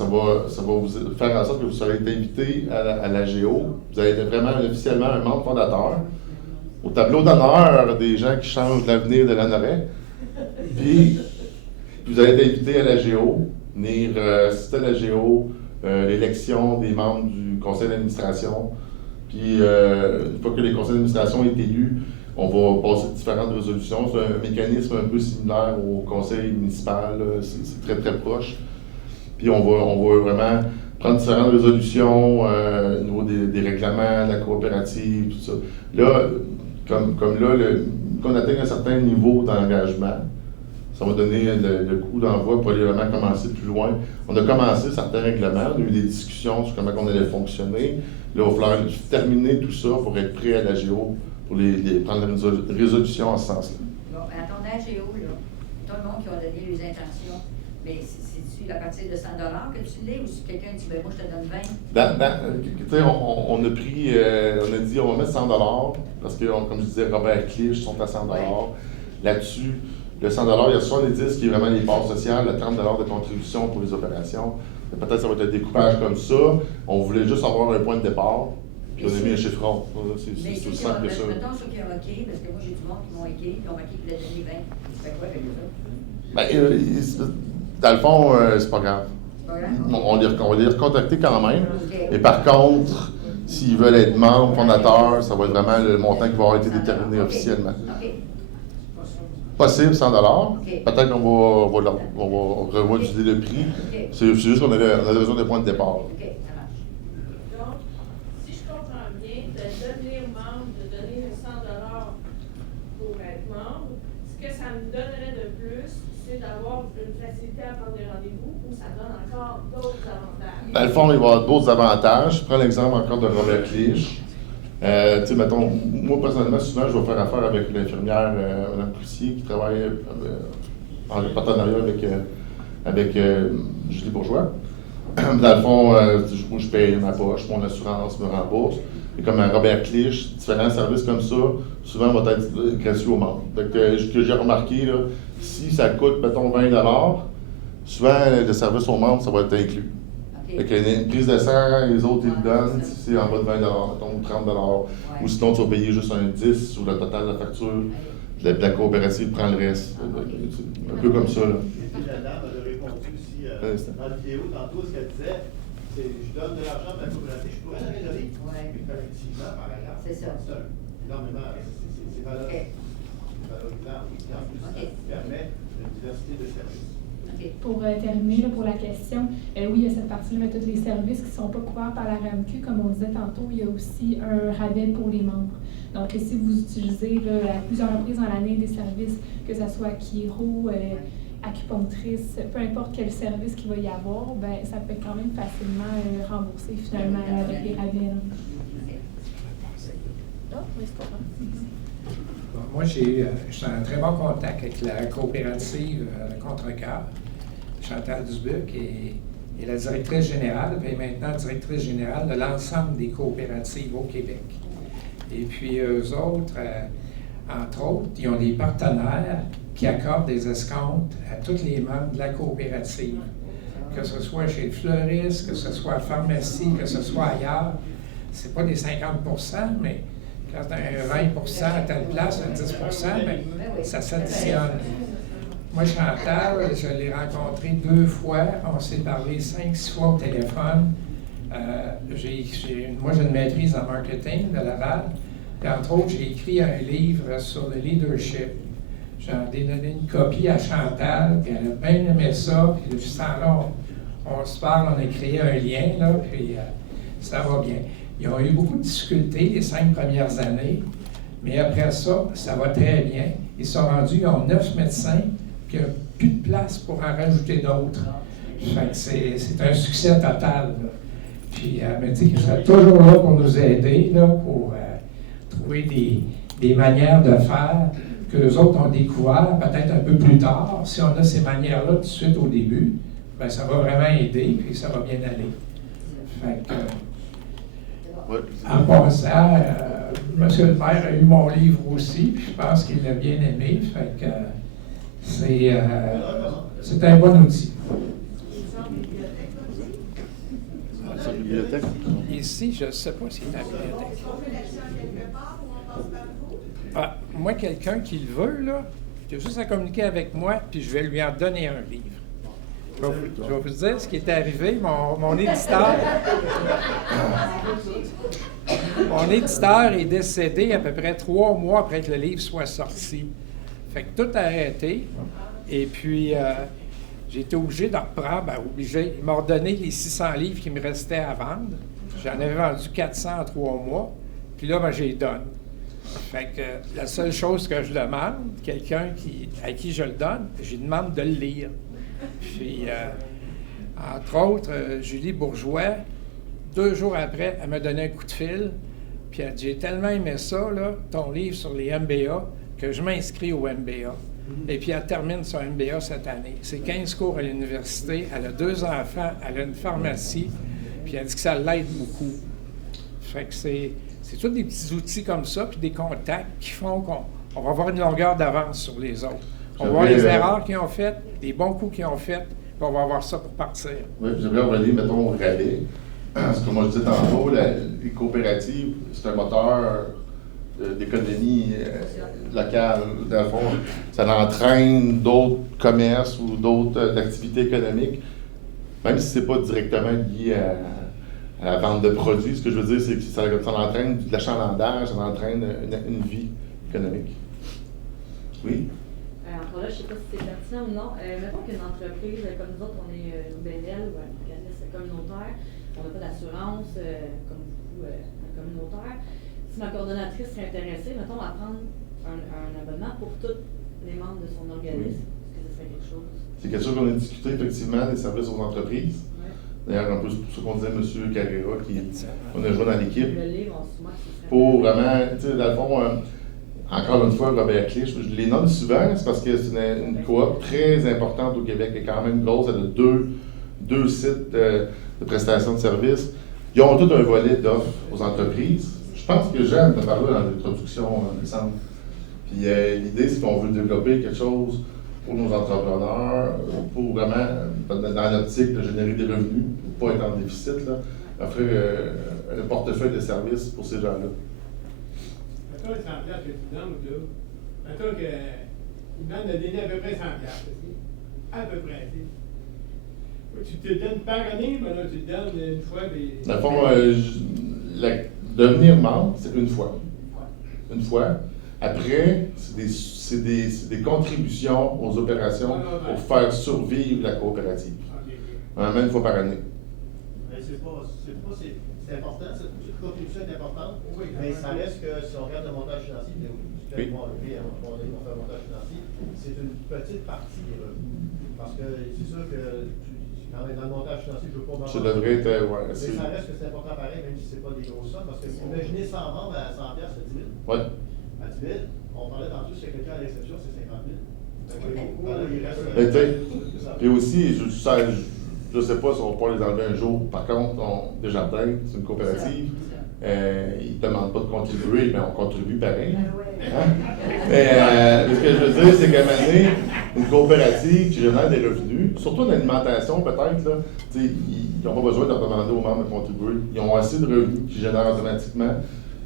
faire en sorte que vous serez invité à l'AGO. Vous allez être vraiment officiellement un membre fondateur. Au tableau d'honneur des gens qui changent l'avenir de l'Anoret. Puis, vous allez être invité à l'AGO, venir assister à l'AGO, l'élection des membres du conseil d'administration. Puis, une fois que les conseils d'administration est élus, on va passer différentes résolutions. C'est un mécanisme un peu similaire au conseil municipal. C'est très, très proche. Puis on va vraiment prendre différentes résolutions au niveau des règlements, de la coopérative, tout ça. Là, comme là, qu'on atteigne un certain niveau d'engagement, ça va donner le coup d'envoi pour aller vraiment commencer plus loin. On a commencé certains règlements, on a eu des discussions sur comment on allait fonctionner. Là, il va falloir terminer tout ça pour être prêt à l'AGO, pour prendre la résolution en ce sens-là. Bon, à ton AGO, là, tout le monde qui a donné les intentions, mais c'est-tu à partir de 100 $ que tu l'es ou si quelqu'un dit, ben moi je te donne 20? On a pris, on a dit on va mettre 100 $ parce que, comme je disais, Robert Clich sont à 100 $. Ouais. Là-dessus, le 100 $, il y a 70 qui est vraiment les parts sociales, le 30 $ de contribution pour les opérations. Peut-être que ça va être un découpage comme ça. On voulait juste avoir un point de départ. Puis on a mis un chiffron. C'est aussi simple que ça. Mettons ceux qui ont écrit, parce que moi j'ai du monde qui m'ont écrit, qui ont marqué qu'ils voulaient donner 20. Tu fais quoi avec ça? Dans le fond, c'est pas grave. On va les recontacter quand même. Okay. Et par contre, s'ils veulent être membres, fondateurs, ça va être vraiment le montant qui va avoir été déterminé officiellement. Okay. Possible, 100 $. Okay. Peut-être qu'on va remoduler le prix. Okay. C'est juste qu'on avait besoin de points de départ. Okay. Donc, si je comprends bien, de devenir membre, de donner 100 $ pour être membre, ce que ça me donnerait de plus, c'est d'avoir une facilité à prendre des rendez-vous ou ça donne encore d'autres avantages? Dans le fond, il va y avoir d'autres avantages. Je prends l'exemple encore de Robert Clich. Tu sais, mettons, moi personnellement, souvent, je vais faire affaire avec l'infirmière Mme Cloutier qui travaille en partenariat avec Julie Bourgeois. Dans le fond, je paye ma poche, mon assurance me rembourse. Et comme Robert Clich, différents services comme ça, souvent vont être gratuits aux membres. Donc, ce que j'ai remarqué, là, si ça coûte, mettons, 20 $, souvent, le service aux membres, ça va être inclus. Fait qu'une prise de sang, les autres, ils le donnent, c'est en bas de 20 $, mettons, 30 $. Ouais. Ou sinon, tu vas payer juste un 10 sur le total de la facture. La coopérative prend le reste. Un peu comme ça. Là. La dame a répondu aussi dans la vidéo, tantôt, ce qu'elle disait, c'est je donne de l'argent à la coopérative, je pourrais la rénover. Mais collectivement, par ailleurs, c'est ça. C'est énormément, c'est valorisant, oui. En plus, ça permet une diversité de services. Pour terminer pour la question, oui, il y a cette partie-là, mais tous les services qui ne sont pas couverts par la RAMQ, comme on disait tantôt, il y a aussi un rabais pour les membres. Donc, si vous utilisez à plusieurs reprises dans l'année des services, que ce soit Kiro, acupunctrice, peu importe quel service qu'il va y avoir, ben, ça peut être quand même facilement remboursé finalement avec les rabais. Ah, oui, c'est comprends. Bon, moi, je suis en très bon contact avec la coopérative Le Contrecœur, Chantal Dubuc, et la directrice générale, et maintenant directrice générale de l'ensemble des coopératives au Québec. Et puis, eux autres, entre autres, ils ont des partenaires qui accordent des escomptes à tous les membres de la coopérative, que ce soit chez le fleuriste, que ce soit à la pharmacie, que ce soit ailleurs. C'est pas des 50 %, mais quand tu as un 20 à telle place, un 10 bien, ça s'additionne. Moi, Chantal, je l'ai rencontré 2 fois. On s'est parlé 5-6 fois au téléphone. Moi, j'ai une maîtrise en marketing de Laval. Et entre autres, j'ai écrit un livre sur le leadership. J'en ai donné une copie à Chantal, puis elle a bien aimé ça. Puis depuis ce temps-là, on se parle, on a créé un lien, là, puis ça va bien. Ils ont eu beaucoup de difficultés les 5 premières années, mais après ça, ça va très bien. Ils sont rendus, ils ont 9 médecins, puis il n'y a plus de place pour en rajouter d'autres. Fait que c'est un succès total, là. Puis elle me dit qu'ils seraient toujours là pour nous aider, là, pour trouver des manières de faire que les autres ont découvert peut-être un peu plus tard. Si on a ces manières-là tout de suite au début, bien, ça va vraiment aider, puis ça va bien aller. Fait que, en passant, M. le maire a eu mon livre aussi, puis je pense qu'il l'a bien aimé. Fait que c'est un bon outil. Sa bibliothèque? Ici, je ne sais pas si c'est la bibliothèque. Ah, moi, quelqu'un qui le veut, là, il a juste à communiquer avec moi, puis je vais lui en donner un livre. Je vais vous dire ce qui est arrivé. Mon éditeur... Mon éditeur est décédé à peu près 3 mois après que le livre soit sorti. Fait que tout a arrêté. Et puis, j'ai été obligé de reprendre, il m'a redonné les 600 livres qui me restaient à vendre. J'en avais vendu 400 en 3 mois. Puis là, je les donne. Fait que la seule chose que je demande, quelqu'un à qui je le donne, je lui demande de le lire. Puis, entre autres, Julie Bourgeois, 2 jours après, elle m'a donné un coup de fil. Puis elle dit, j'ai tellement aimé ça, là, ton livre sur les MBA, que je m'inscris au MBA. Et puis elle termine son MBA cette année. C'est 15 cours à l'université, elle a 2 enfants, elle a une pharmacie, puis elle dit que ça l'aide beaucoup. Fait que c'est tous des petits outils comme ça, puis des contacts qui font qu'on va avoir une longueur d'avance sur les autres. On va voir les erreurs qu'ils ont faites, les bons coups qu'ils ont faits, puis on va avoir ça pour partir. Oui, puis j'aimerais revenir, mettons, au rabais. Parce que comme je disais tantôt, les coopératives, c'est un moteur d'économie locale. Dans le fond, ça entraîne d'autres commerces ou d'autres activités économiques, même si ce n'est pas directement lié à la vente de produits. Ce que je veux dire, c'est que ça entraîne de l'achalandage, ça entraîne une vie économique. Oui? Encore là, je ne sais pas si c'est pertinent ou non. Mettons qu'une entreprise, comme nous autres, on est une BNL ou un organisme communautaire, on n'a pas d'assurance, comme beaucoup, un communautaire. Si ma coordonnatrice serait intéressée, mettons, à prendre un abonnement pour tous les membres de son organisme, est-ce que ce serait quelque chose? C'est quelque chose qu'on a discuté, effectivement, des services aux entreprises. Ouais. D'ailleurs, un peu pour ce qu'on disait, M. Carrera, qu'on a joué dans l'équipe. Le livre, pour vraiment, tu sais, dans le fond, encore une fois, Robert Clich, je les nomme souvent, c'est parce que c'est une coop très importante au Québec, et quand même grosse, elle a deux sites de prestation de services. Ils ont tout un volet d'offres aux entreprises. Je pense que Jeanne t'a parlé dans l'introduction, il me semble. Puis l'idée, c'est qu'on veut développer quelque chose pour nos entrepreneurs, pour vraiment, dans l'optique de générer des revenus, pour ne pas être en déficit, là, offrir un portefeuille de services pour ces gens-là. Mettons 100$ que tu donnes, là. Mettons qu'ils demandent de donner à peu près 100$. À peu près, tu te donnes par année, mais là, tu te donnes une fois des... Dans le fond, devenir membre, c'est une fois. Une fois. Après, c'est des contributions aux opérations pour faire survivre la coopérative. On en met une fois par année. C'est important, cette contribution est importante, oui, mais ça reste que si on regarde le montage financier, fait mon montage financier, c'est une petite partie des revenus. Parce que c'est sûr que dans le montage financier, je ne veux pas Ça devrait être, ouais, mais ça reste que c'est important pareil, même si ce n'est pas des grosses sommes. Parce que imaginez 100 membres à 100 $, c'est 10 000. Ouais. À 10 000, on parlait tantôt, s'il y a quelqu'un à l'exception, c'est 50 000. Et aussi, je ne sais pas si on peut les enlever un jour. Par contre, Desjardins, c'est une coopérative. Ils ne demandent pas de contribuer, mais on contribue pareil. Hein? Mais ce que je veux dire, c'est qu'à un moment donné, une coopérative qui génère des revenus, surtout en alimentation peut-être, là, ils n'ont pas besoin de demander aux membres de contribuer. Ils ont assez de revenus qui génèrent automatiquement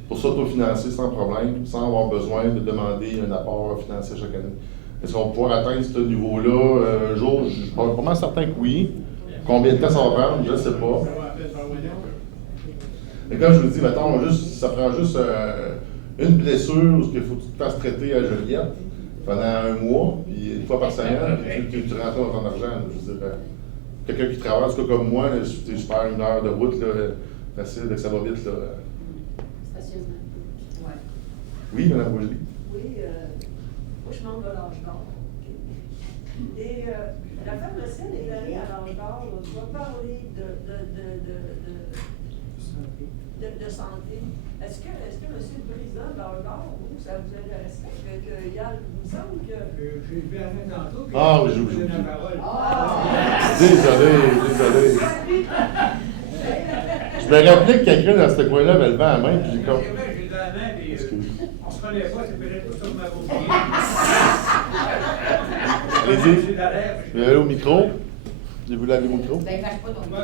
pour s'autofinancer sans problème, sans avoir besoin de demander un apport financier chaque année. Est-ce qu'on va pouvoir atteindre ce niveau-là un jour? Je suis pas mal certain que oui. Combien de temps ça va prendre? Je ne sais pas. Mais comme je vous dis, mettons, ça prend juste une blessure où il faut que tu te fasses traiter à Joliette pendant un mois, puis une fois par semaine, puis tu rentres dans ton argent. Je veux dire, quelqu'un qui travaille, en tout cas comme moi, je perds 1 heure de route, là, facile, ça va vite. Là. Stationnement. Ouais. Oui, Mme Boisjoli. Oui, moi je suis membre de l'âge d'or. Et la pharmacienne est allée à l'âge d'or, on doit parler de santé. Est-ce que monsieur le président de l'âge d'or, vous, ça vous intéresserait? Il me semble que. J'ai vu Alain tantôt. Ah oui, j'ai oublié. La parole. Désolé. Je me rappelais que quelqu'un dans ce coin-là avait levé la main, puis j'ai comme. C'est vrai, j'ai levé la main, puis on se connaît pas, c'est peut-être pour ça que vous m'avez oublié. Vous allez au micro? Vous l'avez au micro? Ben, il marche pas ton micro.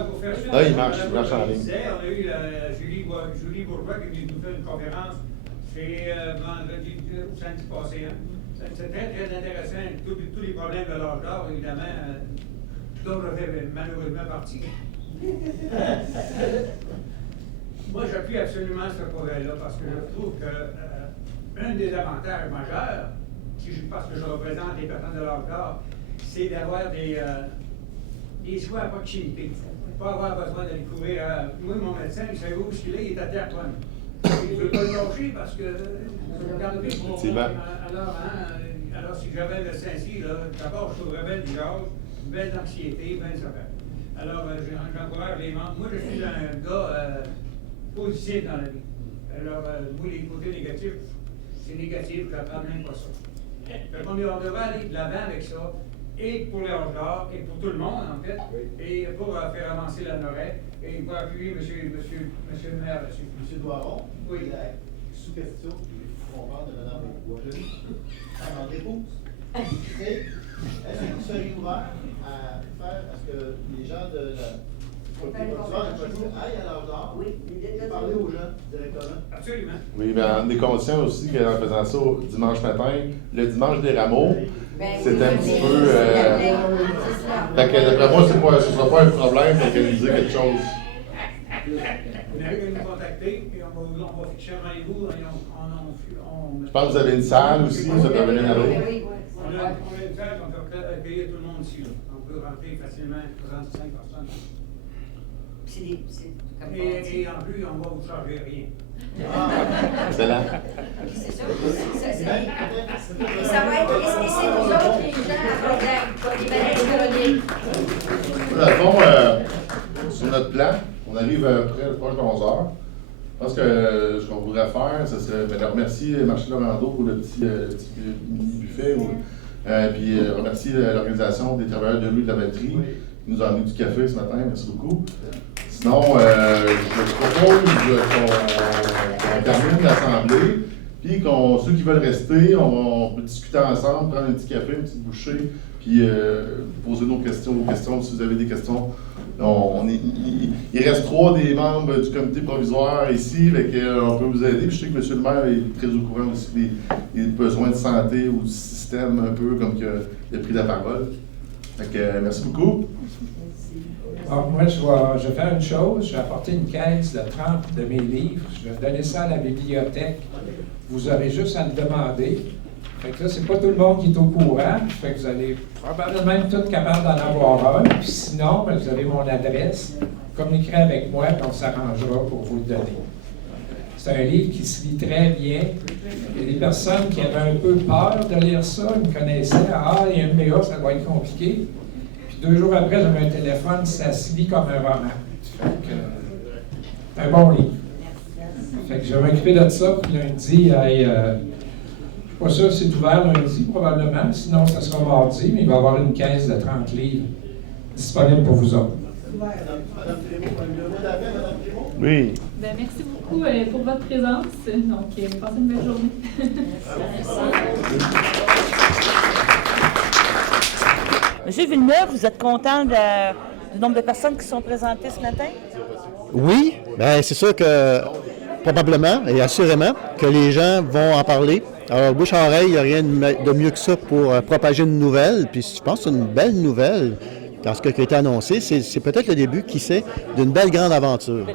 Ah, il marche en ligne. On a eu Julie Bourgeois qui est venue nous faire une conférence. C'est vendredi ou samedi passé. Hein. C'est très, très intéressant. Tous les problèmes de l'âge d'or, évidemment, d'autres fait malheureusement partie. Moi, j'appuie absolument ce projet-là parce que je trouve que un des avantages majeurs, parce que je représente les personnes de l'âge d'or, c'est d'avoir des soins à proximité. Pas avoir besoin d'aller courir. Moi, mon médecin, il savait où il est, il est à Terre-Toine. Je ne veux pas le lâcher parce que alors, si j'avais un médecin ici, d'abord, je trouverais belle visage, une belle anxiété, belle affaire. Alors, j'encourage les membres. Moi, je suis un gars positif dans la vie. Alors, moi, les côtés négatifs, c'est négatif, je n'apprends même pas ça. Donc, on devrait aller de l'avant avec ça, et pour les hors et pour tout le monde, en fait, et pour faire avancer la Norette, et pour appuyer monsieur le maire là-dessus. M. Doiron, oui. La sous-question, on parle de Mme Boisjoli, en réponse, c'est est-ce que vous seriez ouvert à faire, à ce que les gens de la aillent à l'âge d'or et parler aux gens directement? Absolument. Oui, bien, on est conscient aussi qu'en faisant ça dimanche matin, le dimanche des rameaux, c'est un petit peu. Fait que d'après moi, ce ne sera pas un problème d'organiser quelque chose. Vous avez qu'à nous contacter et on va fixer un rendez-vous. Je pense que vous avez une salle aussi, vous êtes revenu à l'autre. On a une salle qu'on peut accueillir tout le monde ici. Là. On peut rentrer facilement 35 personnes. Et en plus, on va vous charger rien. Excellent. C'est ça. Et ça va être. Et c'est nous autres, les gens à problème, pas les maladies chroniques. Dans le fond, sur notre plan, on arrive proche de 11 heures. Je pense que ce qu'on voudrait faire, ce serait de remercier Marché Laurando pour le petit buffet. Puis remercier l'Organisation des travailleurs de rue de la Valtrie qui nous a amené du café ce matin. Merci beaucoup. Sinon, je propose qu'on termine l'assemblée, puis ceux qui veulent rester, on peut discuter ensemble, prendre un petit café, une petite bouchée, puis poser nos questions, si vous avez des questions. Il reste 3 des membres du comité provisoire ici, on peut vous aider. Puis je sais que M. le maire est très au courant aussi des besoins de santé ou du système, un peu comme qu'il a pris la parole. Fait que, merci beaucoup. Alors, moi, je vais faire une chose. Je vais apporter une caisse de 30 de mes livres. Je vais donner ça à la bibliothèque. Vous aurez juste à le demander. Fait que là, c'est pas tout le monde qui est au courant. Fait que vous allez probablement tous capables d'en avoir un. Puis sinon, vous avez mon adresse. Communiquerez avec moi et on s'arrangera pour vous le donner. C'est un livre qui se lit très bien. Il y a des personnes qui avaient un peu peur de lire ça, ils me connaissaient. Ah, il y a un MBA, ça doit être compliqué. Puis 2 jours après, j'avais un téléphone, ça se lit comme un roman. Fait que, c'est un bon livre. Fait que je vais m'occuper de ça, puis lundi, je ne suis pas sûr si c'est ouvert lundi, probablement. Sinon, ça sera mardi, mais il va y avoir une caisse de 30 livres disponible pour vous autres. Oui. Ben, merci beaucoup pour votre présence. Donc, passez une belle journée. Monsieur Villeneuve, vous êtes content du nombre de personnes qui sont présentées ce matin? Oui, bien, c'est sûr que probablement et assurément que les gens vont en parler. Alors, bouche à oreille, il n'y a rien de mieux que ça pour propager une nouvelle. Puis je pense que c'est une belle nouvelle. Dans ce qui a été annoncé, c'est peut-être le début, qui sait, d'une belle grande aventure.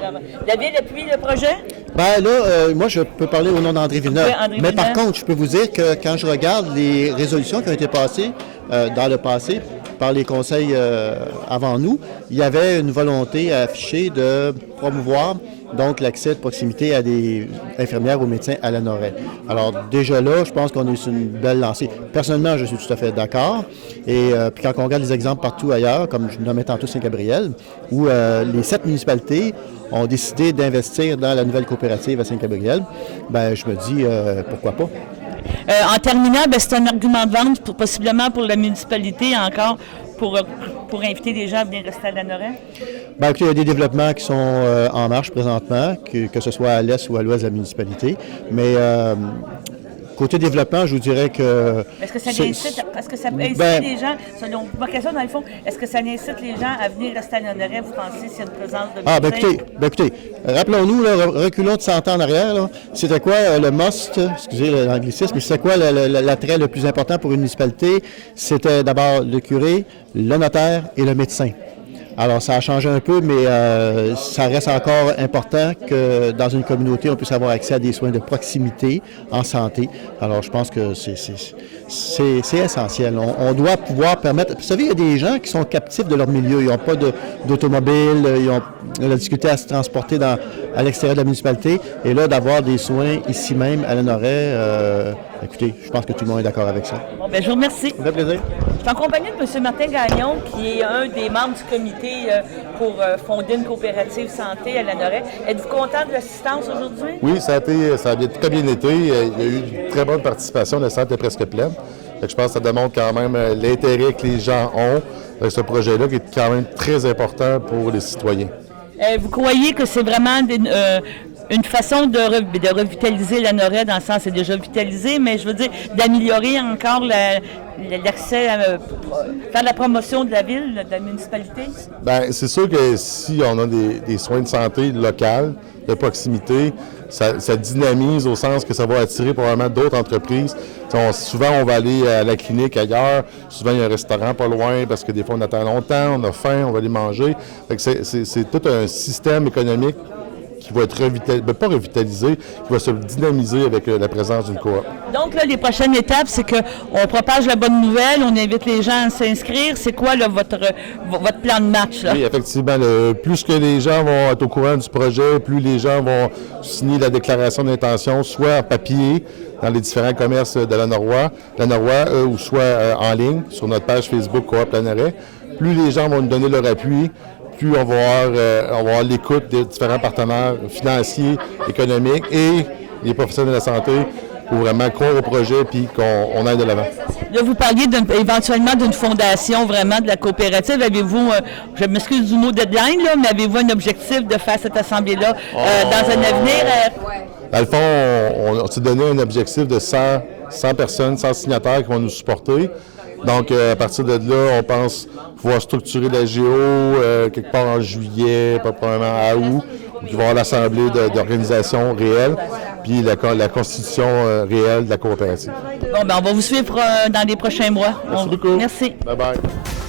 La Ville appuie le projet? Bien là, moi, je peux parler au nom d'André Villeneuve. Mais par contre, je peux vous dire que quand je regarde les résolutions qui ont été passées dans le passé par les conseils avant nous, il y avait une volonté affichée de promouvoir donc l'accès de proximité à des infirmières ou médecins à la Noret. Alors déjà là, je pense qu'on est sur une belle lancée. Personnellement, je suis tout à fait d'accord. Et puis quand on regarde les exemples partout ailleurs, comme je nommais tantôt Saint-Gabriel, où les 7 municipalités ont décidé d'investir dans la nouvelle coopérative à Saint-Gabriel, ben je me dis pourquoi pas. En terminant, c'est un argument de vente possiblement pour la municipalité encore pour inviter les gens à venir rester à la Noret? Bien, écoutez, il y a des développements qui sont en marche présentement, que ce soit à l'est ou à l'ouest de la municipalité. Mais côté développement, je vous dirais que... Est-ce que ça incite les gens, selon ma question dans le fond, est-ce que ça incite les gens à venir rester à la Noret, vous pensez, s'il y a une présence de écoutez, rappelons-nous, là, reculons de 100 ans en arrière, là, c'était quoi le must, excusez l'anglicisme, mais c'était quoi l'attrait le plus important pour une municipalité? C'était d'abord le curé, le notaire et le médecin. Alors, ça a changé un peu, mais ça reste encore important que dans une communauté, on puisse avoir accès à des soins de proximité en santé. Alors, je pense que c'est essentiel. On doit pouvoir permettre... Vous savez, il y a des gens qui sont captifs de leur milieu. Ils n'ont pas d'automobile, ils ont la difficulté à se transporter à l'extérieur de la municipalité. Et là, d'avoir des soins ici même, à la Noret, écoutez, je pense que tout le monde est d'accord avec ça. Bon, bien, je vous remercie. Ça fait plaisir. Je suis en compagnie de M. Martin Gagnon, qui est un des membres du comité pour fonder une coopérative santé à la Noret. Êtes-vous content de l'assistance aujourd'hui? Oui, ça a très bien été. Il y a eu une très bonne participation. Le centre est presque plein. Je pense que ça démontre quand même l'intérêt que les gens ont avec ce projet-là, qui est quand même très important pour les citoyens. Vous croyez que c'est vraiment une façon de revitaliser la Noret, dans le sens c'est déjà vitalisé, mais je veux dire d'améliorer encore l'accès à faire la promotion de la ville, de la municipalité? Bien, c'est sûr que si on a des soins de santé locaux, de proximité, ça dynamise au sens que ça va attirer probablement d'autres entreprises. Souvent, on va aller à la clinique ailleurs. Souvent, il y a un restaurant pas loin parce que des fois, on attend longtemps, on a faim, on va aller manger. C'est tout un système économique qui va être pas revitalisé, qui va se dynamiser avec la présence d'une coop. Donc, là, les prochaines étapes, c'est qu'on propage la bonne nouvelle, on invite les gens à s'inscrire. C'est quoi, là, votre plan de match, là? Oui, effectivement. Plus que les gens vont être au courant du projet, plus les gens vont signer la déclaration d'intention, soit en papier, dans les différents commerces de la Norois, ou soit en ligne, sur notre page Facebook Coop La Noret. Plus les gens vont nous donner leur appui, plus on va avoir l'écoute des différents partenaires financiers, économiques et les professionnels de la santé pour vraiment croire au projet puis qu'on aille de l'avant. Là, vous parliez éventuellement d'une fondation vraiment de la coopérative. Avez-vous, je m'excuse du mot deadline, là, mais avez-vous un objectif de faire cette assemblée-là dans un avenir? Dans le fond, on s'est donné un objectif de 100 personnes, 100 signataires qui vont nous supporter. Donc, à partir de là, on pense pouvoir structurer la GO quelque part en juillet, pas probablement à août, qui va avoir l'assemblée d'organisations réelles, puis la constitution réelle de la coopérative. Bon, ben, on va vous suivre dans les prochains mois. Merci beaucoup. Merci. Bye-bye.